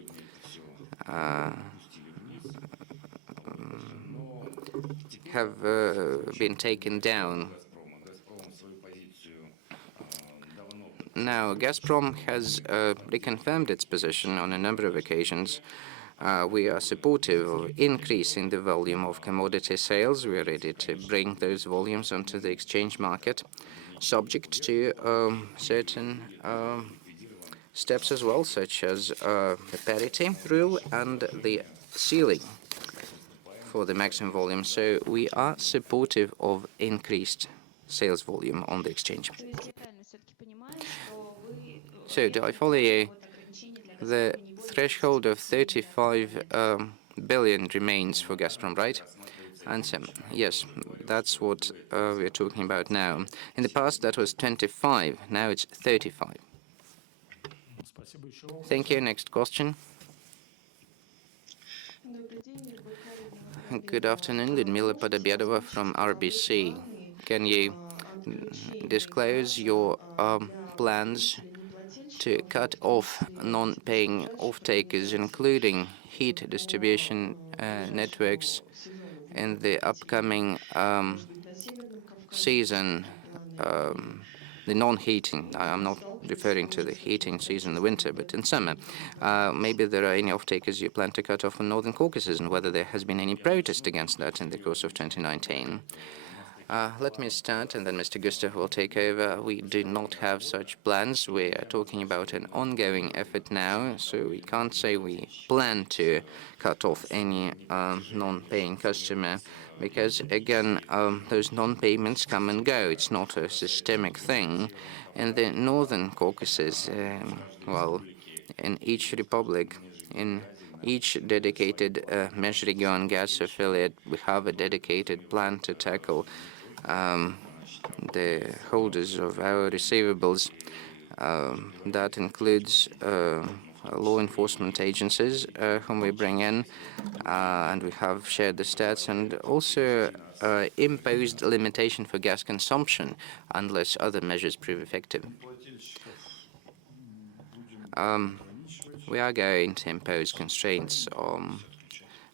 have been taken down. Now, Gazprom has reconfirmed its position on a number of occasions. We are supportive of increasing the volume of commodity sales. We are ready to bring those volumes onto the exchange market, subject to certain steps as well, such as the parity rule and the ceiling for the maximum volume. So we are supportive of increased sales volume on the exchange. So, do I follow you? The threshold of 35 billion remains for Gazprom, right? Answer: yes, that's what we're talking about now. In the past, that was 25. Now it's 35. Thank you. Next question. Good afternoon, Ludmila Podobedova from RBC. Can you disclose your plans to cut off non-paying off-takers, including heat distribution networks, in the upcoming season, the non-heating? I'm not referring to the heating season in the winter, but in summer. Maybe there are any off-takers you plan to cut off in Northern Caucasus, and whether there has been any protest against that in the course of 2019. Let me start, and then Mr. Gustav will take over. We do not have such plans. We are talking about an ongoing effort now, so we can't say we plan to cut off any non-paying customer, because, again, those non-payments come and go. It's not a systemic thing. In the Northern Caucasus, well, in each republic, in each dedicated Межрегион gas affiliate, we have a dedicated plan to tackle the holders of our receivables. That includes law enforcement agencies whom we bring in, and we have shared the stats, and also imposed limitation for gas consumption unless other measures prove effective. We are going to impose constraints,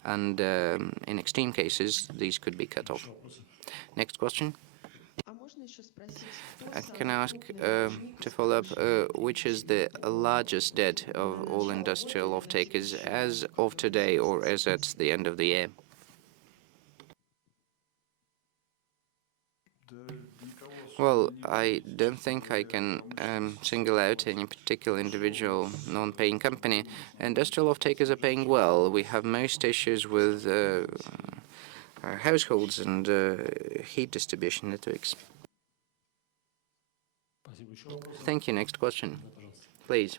and in extreme cases, these could be cut off. Next question. Can I ask to follow up, which is the largest debt of all industrial off-takers as of today or as at the end of the year? Well, I don't think I can single out any particular individual non-paying company. Industrial off-takers are paying well. We have most issues with households and heat distribution networks. Thank you. Next question, please.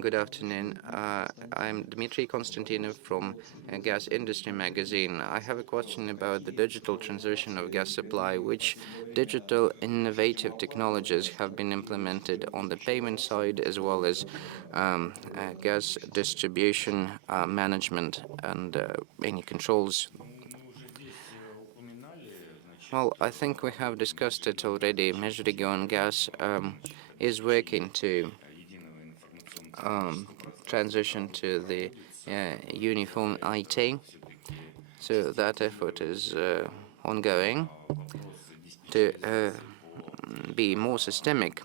Good afternoon. I'm Dmitry Konstantinov from Gas Industry Magazine. I have a question about the digital transition of gas supply. Which digital innovative technologies have been implemented on the payment side, as well as gas distribution management and any controls? Well, I think we have discussed it already. Межрегион gas is working to transition to the uniform IT. So that effort is ongoing to be more systemic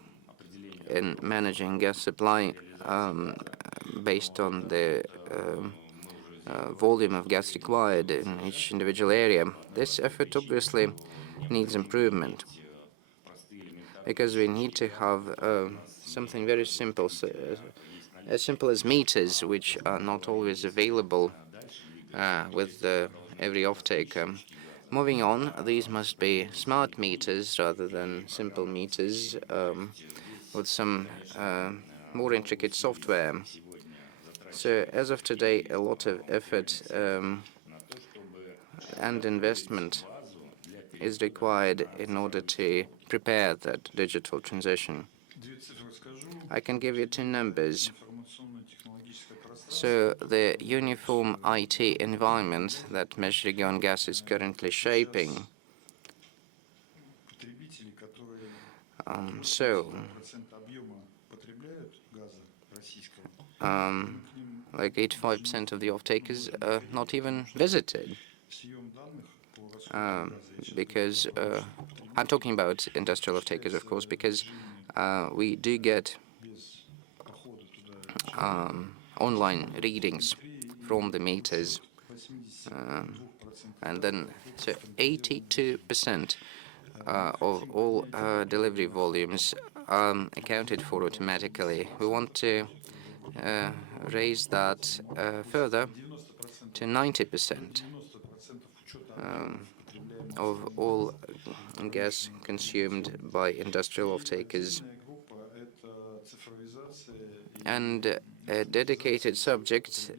in managing gas supply based on the volume of gas required in each individual area. This effort obviously needs improvement, because we need to have something very simple, as simple as meters, which are not always available with every off-taker. Moving on, these must be smart meters rather than simple meters with some more intricate software. So as of today, a lot of effort and investment is required in order to prepare that digital transition. I can give you two numbers. So the uniform IT environment that Межрегион gas is currently shaping, like 85% of the off-takers are not even visited. Because I'm talking about industrial off-takers, of course, because we do get online readings from the meters, and then so 82% of all delivery volumes are accounted for automatically. We want to raise that further to 90% of all gas consumed by industrial off-takers. And a dedicated subject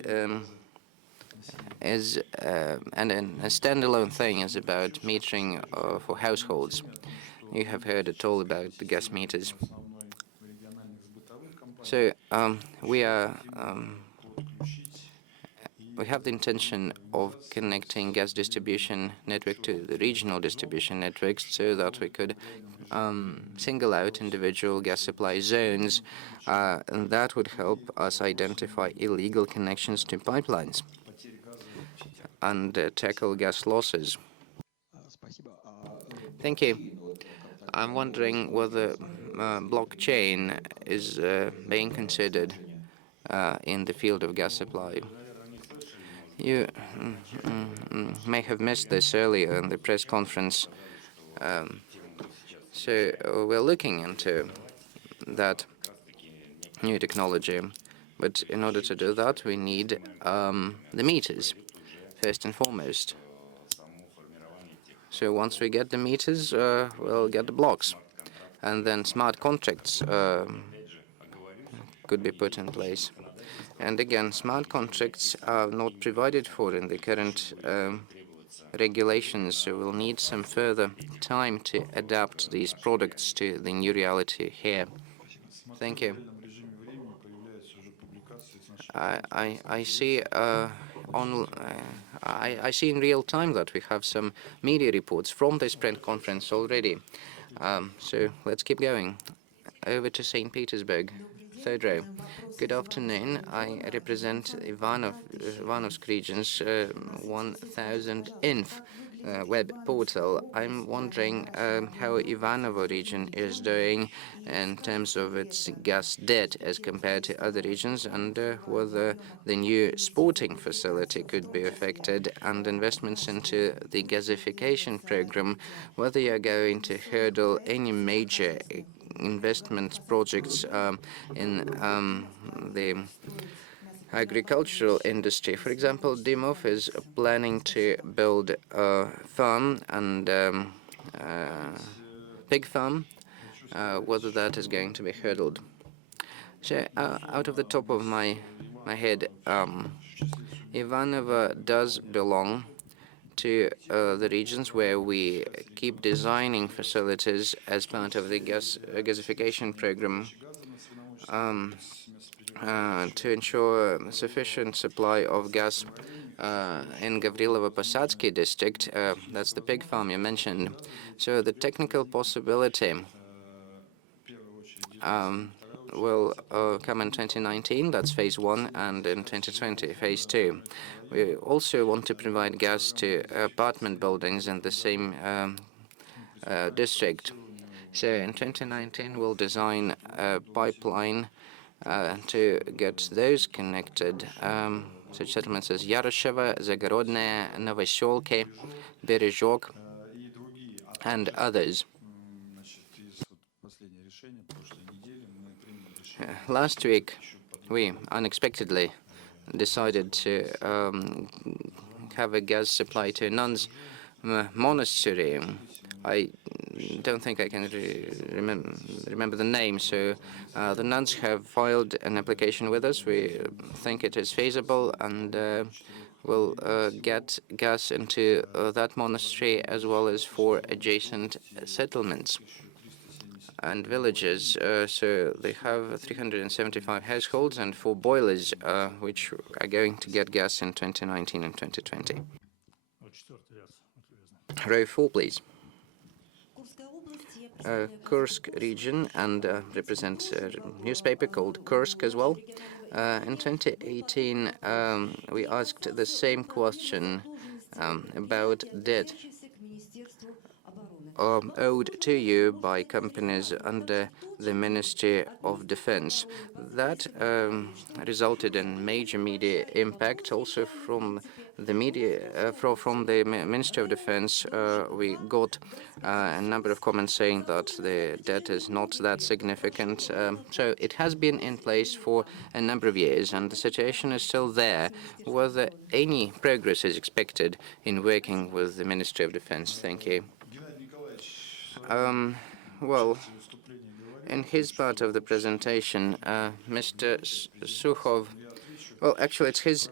is and a standalone thing is about metering for households. You have heard it all about the gas meters. So we have the intention of connecting gas distribution network to the regional distribution networks so that we could single out individual gas supply zones, and that would help us identify illegal connections to pipelines and tackle gas losses. Thank you. I'm wondering whether blockchain is being considered in the field of gas supply. You may have missed this earlier in the press conference. So we're looking into that new technology, but in order to do that, we need the meters, first and foremost. So once we get the meters, we'll get the blocks, and then smart contracts could be put in place. And again, smart contracts are not provided for in the current regulations, so we'll need some further time to adapt these products to the new reality here. Thank you. I see I see in real time that we have some media reports from this press conference already. So let's keep going. Over to St. Petersburg, third row. Good afternoon. I represent Ivanovsk region's 1000 Inf web portal. I'm wondering how Ivanovo region is doing in terms of its gas debt as compared to other regions, and whether the new sporting facility could be affected, and investments into the gasification program, whether you're going to hurdle any major investment projects in the agricultural industry. For example, Dimov is planning to build a farm and pig farm, whether that is going to be hurdled. So, out of the top of my head, Ivanova does belong to the regions where we keep designing facilities as part of the gasification program to ensure sufficient supply of gas in Gavrilovo-Posadsky district. That's the pig farm you mentioned. So the technical possibility will come in 2019, that's phase 1, and in 2020, phase 2. We also want to provide gas to apartment buildings in the same district. So in 2019, we'll design a pipeline to get those connected, such settlements as Yaroshevo, Zagorodne, Novosholki, Berezhok, and others. Last week, we unexpectedly decided to have a gas supply to a nuns' monastery. I don't think I can remember the name, so the nuns have filed an application with us. We think it is feasible, and we'll get gas into that monastery as well as 4 adjacent settlements and villages. So they have 375 households and 4 boilers, which are going to get gas in 2019 and 2020. Row 4, please. Kursk region, and represents a newspaper called Kursk as well. In 2018, we asked the same question about debt owed to you by companies under the Ministry of Defense. That resulted in major media impact. Also from the media, from the Ministry of Defense, we got a number of comments saying that the debt is not that significant. So it has been in place for a number of years, and the situation is still there. Whether any progress is expected in working with the Ministry of Defense? Thank you. Well, in his part of the presentation, Mr. Sukhov, well, actually, it's his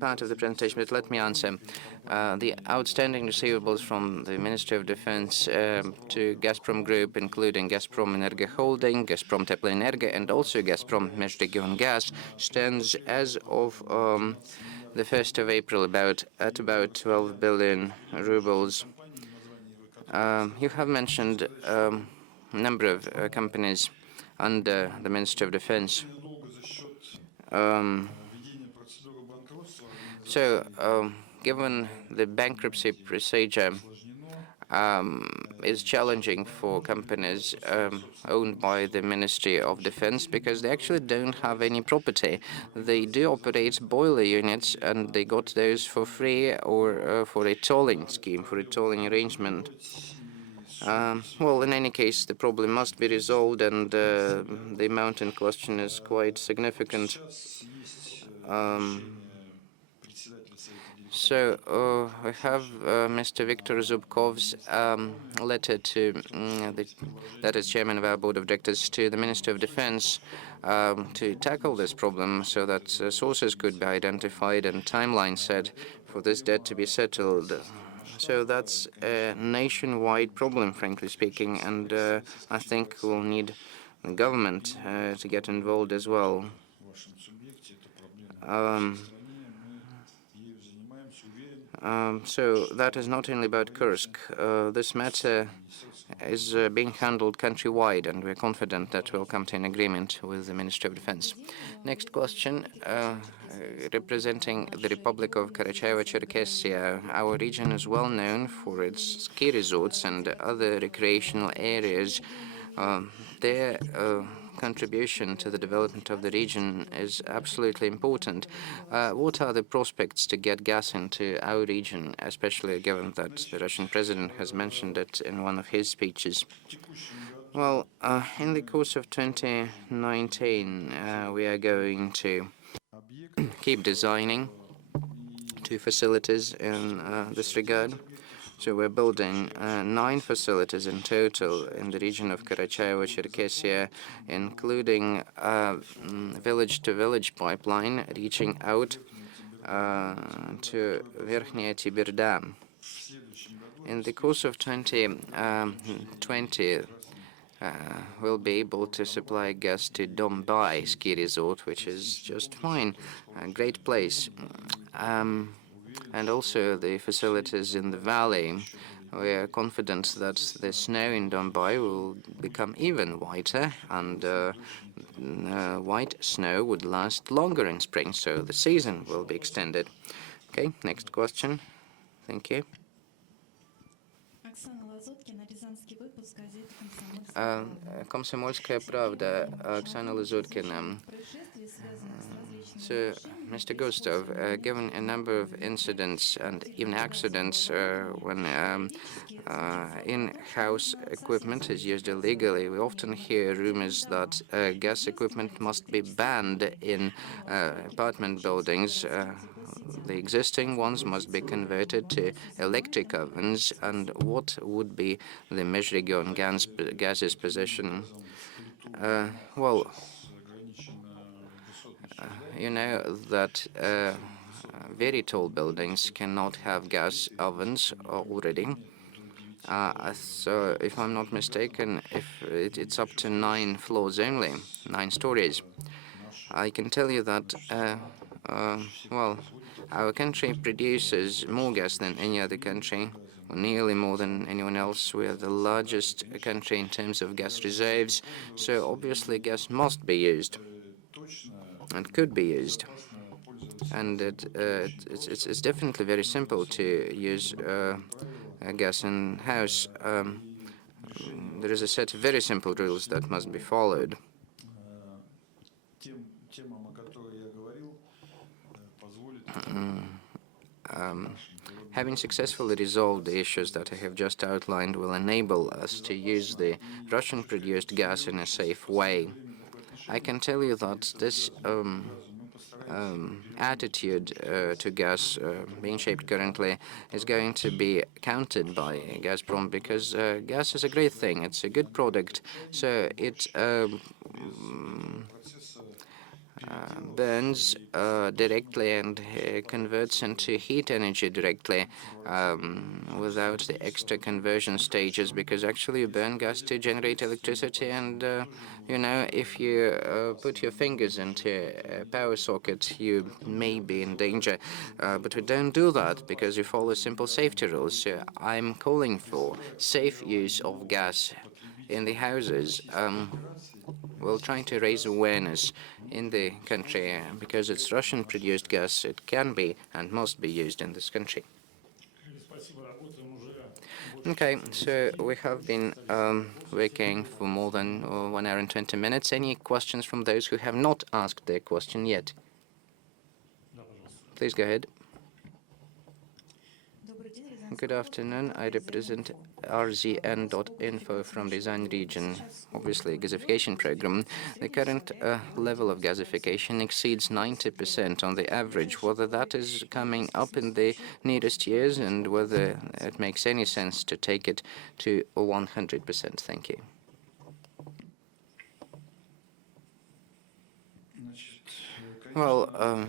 part of the presentation, but let me answer. The outstanding receivables from the Ministry of Defense to Gazprom Group, including Gazprom Energy Holding, Gazprom Tepleenergia, and also Gazprom Межрегион Gas, stands as of the 1st of April at about 12 billion rubles. You have mentioned a number of companies under the Ministry of Defense. Given the bankruptcy procedure is challenging for companies owned by the Ministry of Defense because they actually don't have any property. They do operate boiler units, and they got those for free or for a tolling scheme, for a tolling arrangement. Well, in any case, the problem must be resolved, and the amount in question is quite significant. We have Mr. Viktor Zubkov's letter to that is chairman of our board of directors, to the Minister of Defense to tackle this problem so that sources could be identified and timeline set for this debt to be settled. So that's a nationwide problem, frankly speaking, and I think we'll need the government to get involved as well. So that is not only about Kursk. This matter is being handled countrywide, and we're confident that we'll come to an agreement with the Ministry of Defense. Next question, representing the Republic of Karacháyevo-Cherkessia. Our region is well known for its ski resorts and other recreational areas. Their contribution to the development of the region is absolutely important. What are the prospects to get gas into our region, especially given that the Russian president has mentioned it in one of his speeches? Well, in the course of 2019, we are going to keep designing 2 facilities in this regard. So we're building 9 facilities in total in the region of Karacháyevo-Cherkessia, including village-to-village pipeline reaching out to Verkhnyaya Tibir Dam. In the course of 2020, we'll be able to supply gas to Dombai ski resort, which is just fine, a great place. And also the facilities in the valley. We are confident that the snow in Dombai will become even whiter, and white snow would last longer in spring, so the season will be extended. Okay, next question. Thank you. Комсомольская правда, Oksana Lazutkina. So, Mr. Gustov, given a number of incidents and even accidents when in-house equipment is used illegally, we often hear rumors that gas equipment must be banned in apartment buildings. The existing ones must be converted to electric ovens. And what would be the Межрегион Gas's position? Well, you know that very tall buildings cannot have gas ovens already. So, if I'm not mistaken, if it's up to 9 floors only, 9 stories. I can tell you that, well, our country produces more gas than any other country, or nearly more than anyone else. We are the largest country in terms of gas reserves, so obviously gas must be used and could be used. And it's definitely very simple to use gas in-house. There is a set of very simple rules that must be followed. Having successfully resolved the issues that I have just outlined will enable us to use the Russian-produced gas in a safe way. I can tell you that this attitude to gas being shaped currently is going to be countered by Gazprom, because gas is a great thing. It's a good product, so it burns directly and converts into heat energy directly without the extra conversion stages, because actually you burn gas to generate electricity, and you know, if you put your fingers into a power socket, you may be in danger. But we don't do that because we follow simple safety rules. So I'm calling for safe use of gas in the houses. We're trying to raise awareness in the country because it's Russian-produced gas. It can be and must be used in this country. Okay, so we have been working for more than 1 hour and 20 minutes. Any questions from those who have not asked their question yet? Please go ahead. Good afternoon. I represent RZN.info from Ryazan region, obviously a gasification program. The current level of gasification exceeds 90% on the average. Whether that is coming up in the nearest years and whether it makes any sense to take it to 100%. Thank you. Well,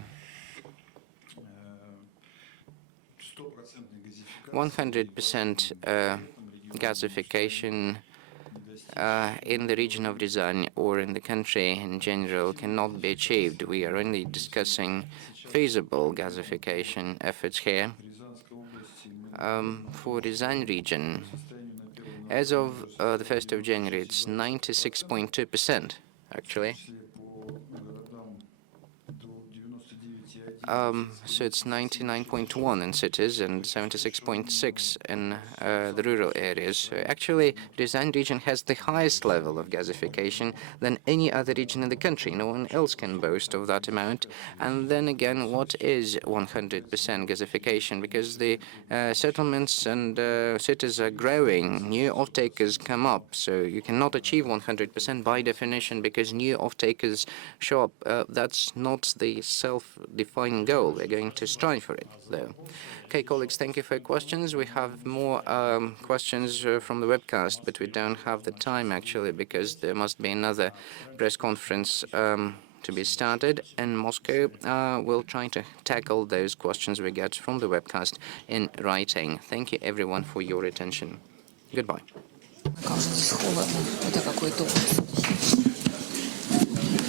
100% gasification in the region of Ryazan or in the country in general cannot be achieved. We are only discussing feasible gasification efforts here. For Ryazan region, as of the 1st of January, it's 96.2%, actually. So it's 99.1 in cities and 76.6 in the rural areas. So actually, the Ryazan region has the highest level of gasification than any other region in the country. No one else can boast of that amount. And then again, what is 100% gasification? Because the settlements and cities are growing, new off-takers come up, so you cannot achieve 100% by definition because new off-takers show up. That's not the self-defined goal. We're going to strive for it, though. Okay, colleagues, thank you for your questions. We have more questions from the webcast, but we don't have the time, actually, because there must be another press conference to be started in Moscow. We'll try to tackle those questions we get from the webcast in writing. Thank you, everyone, for your attention. Goodbye.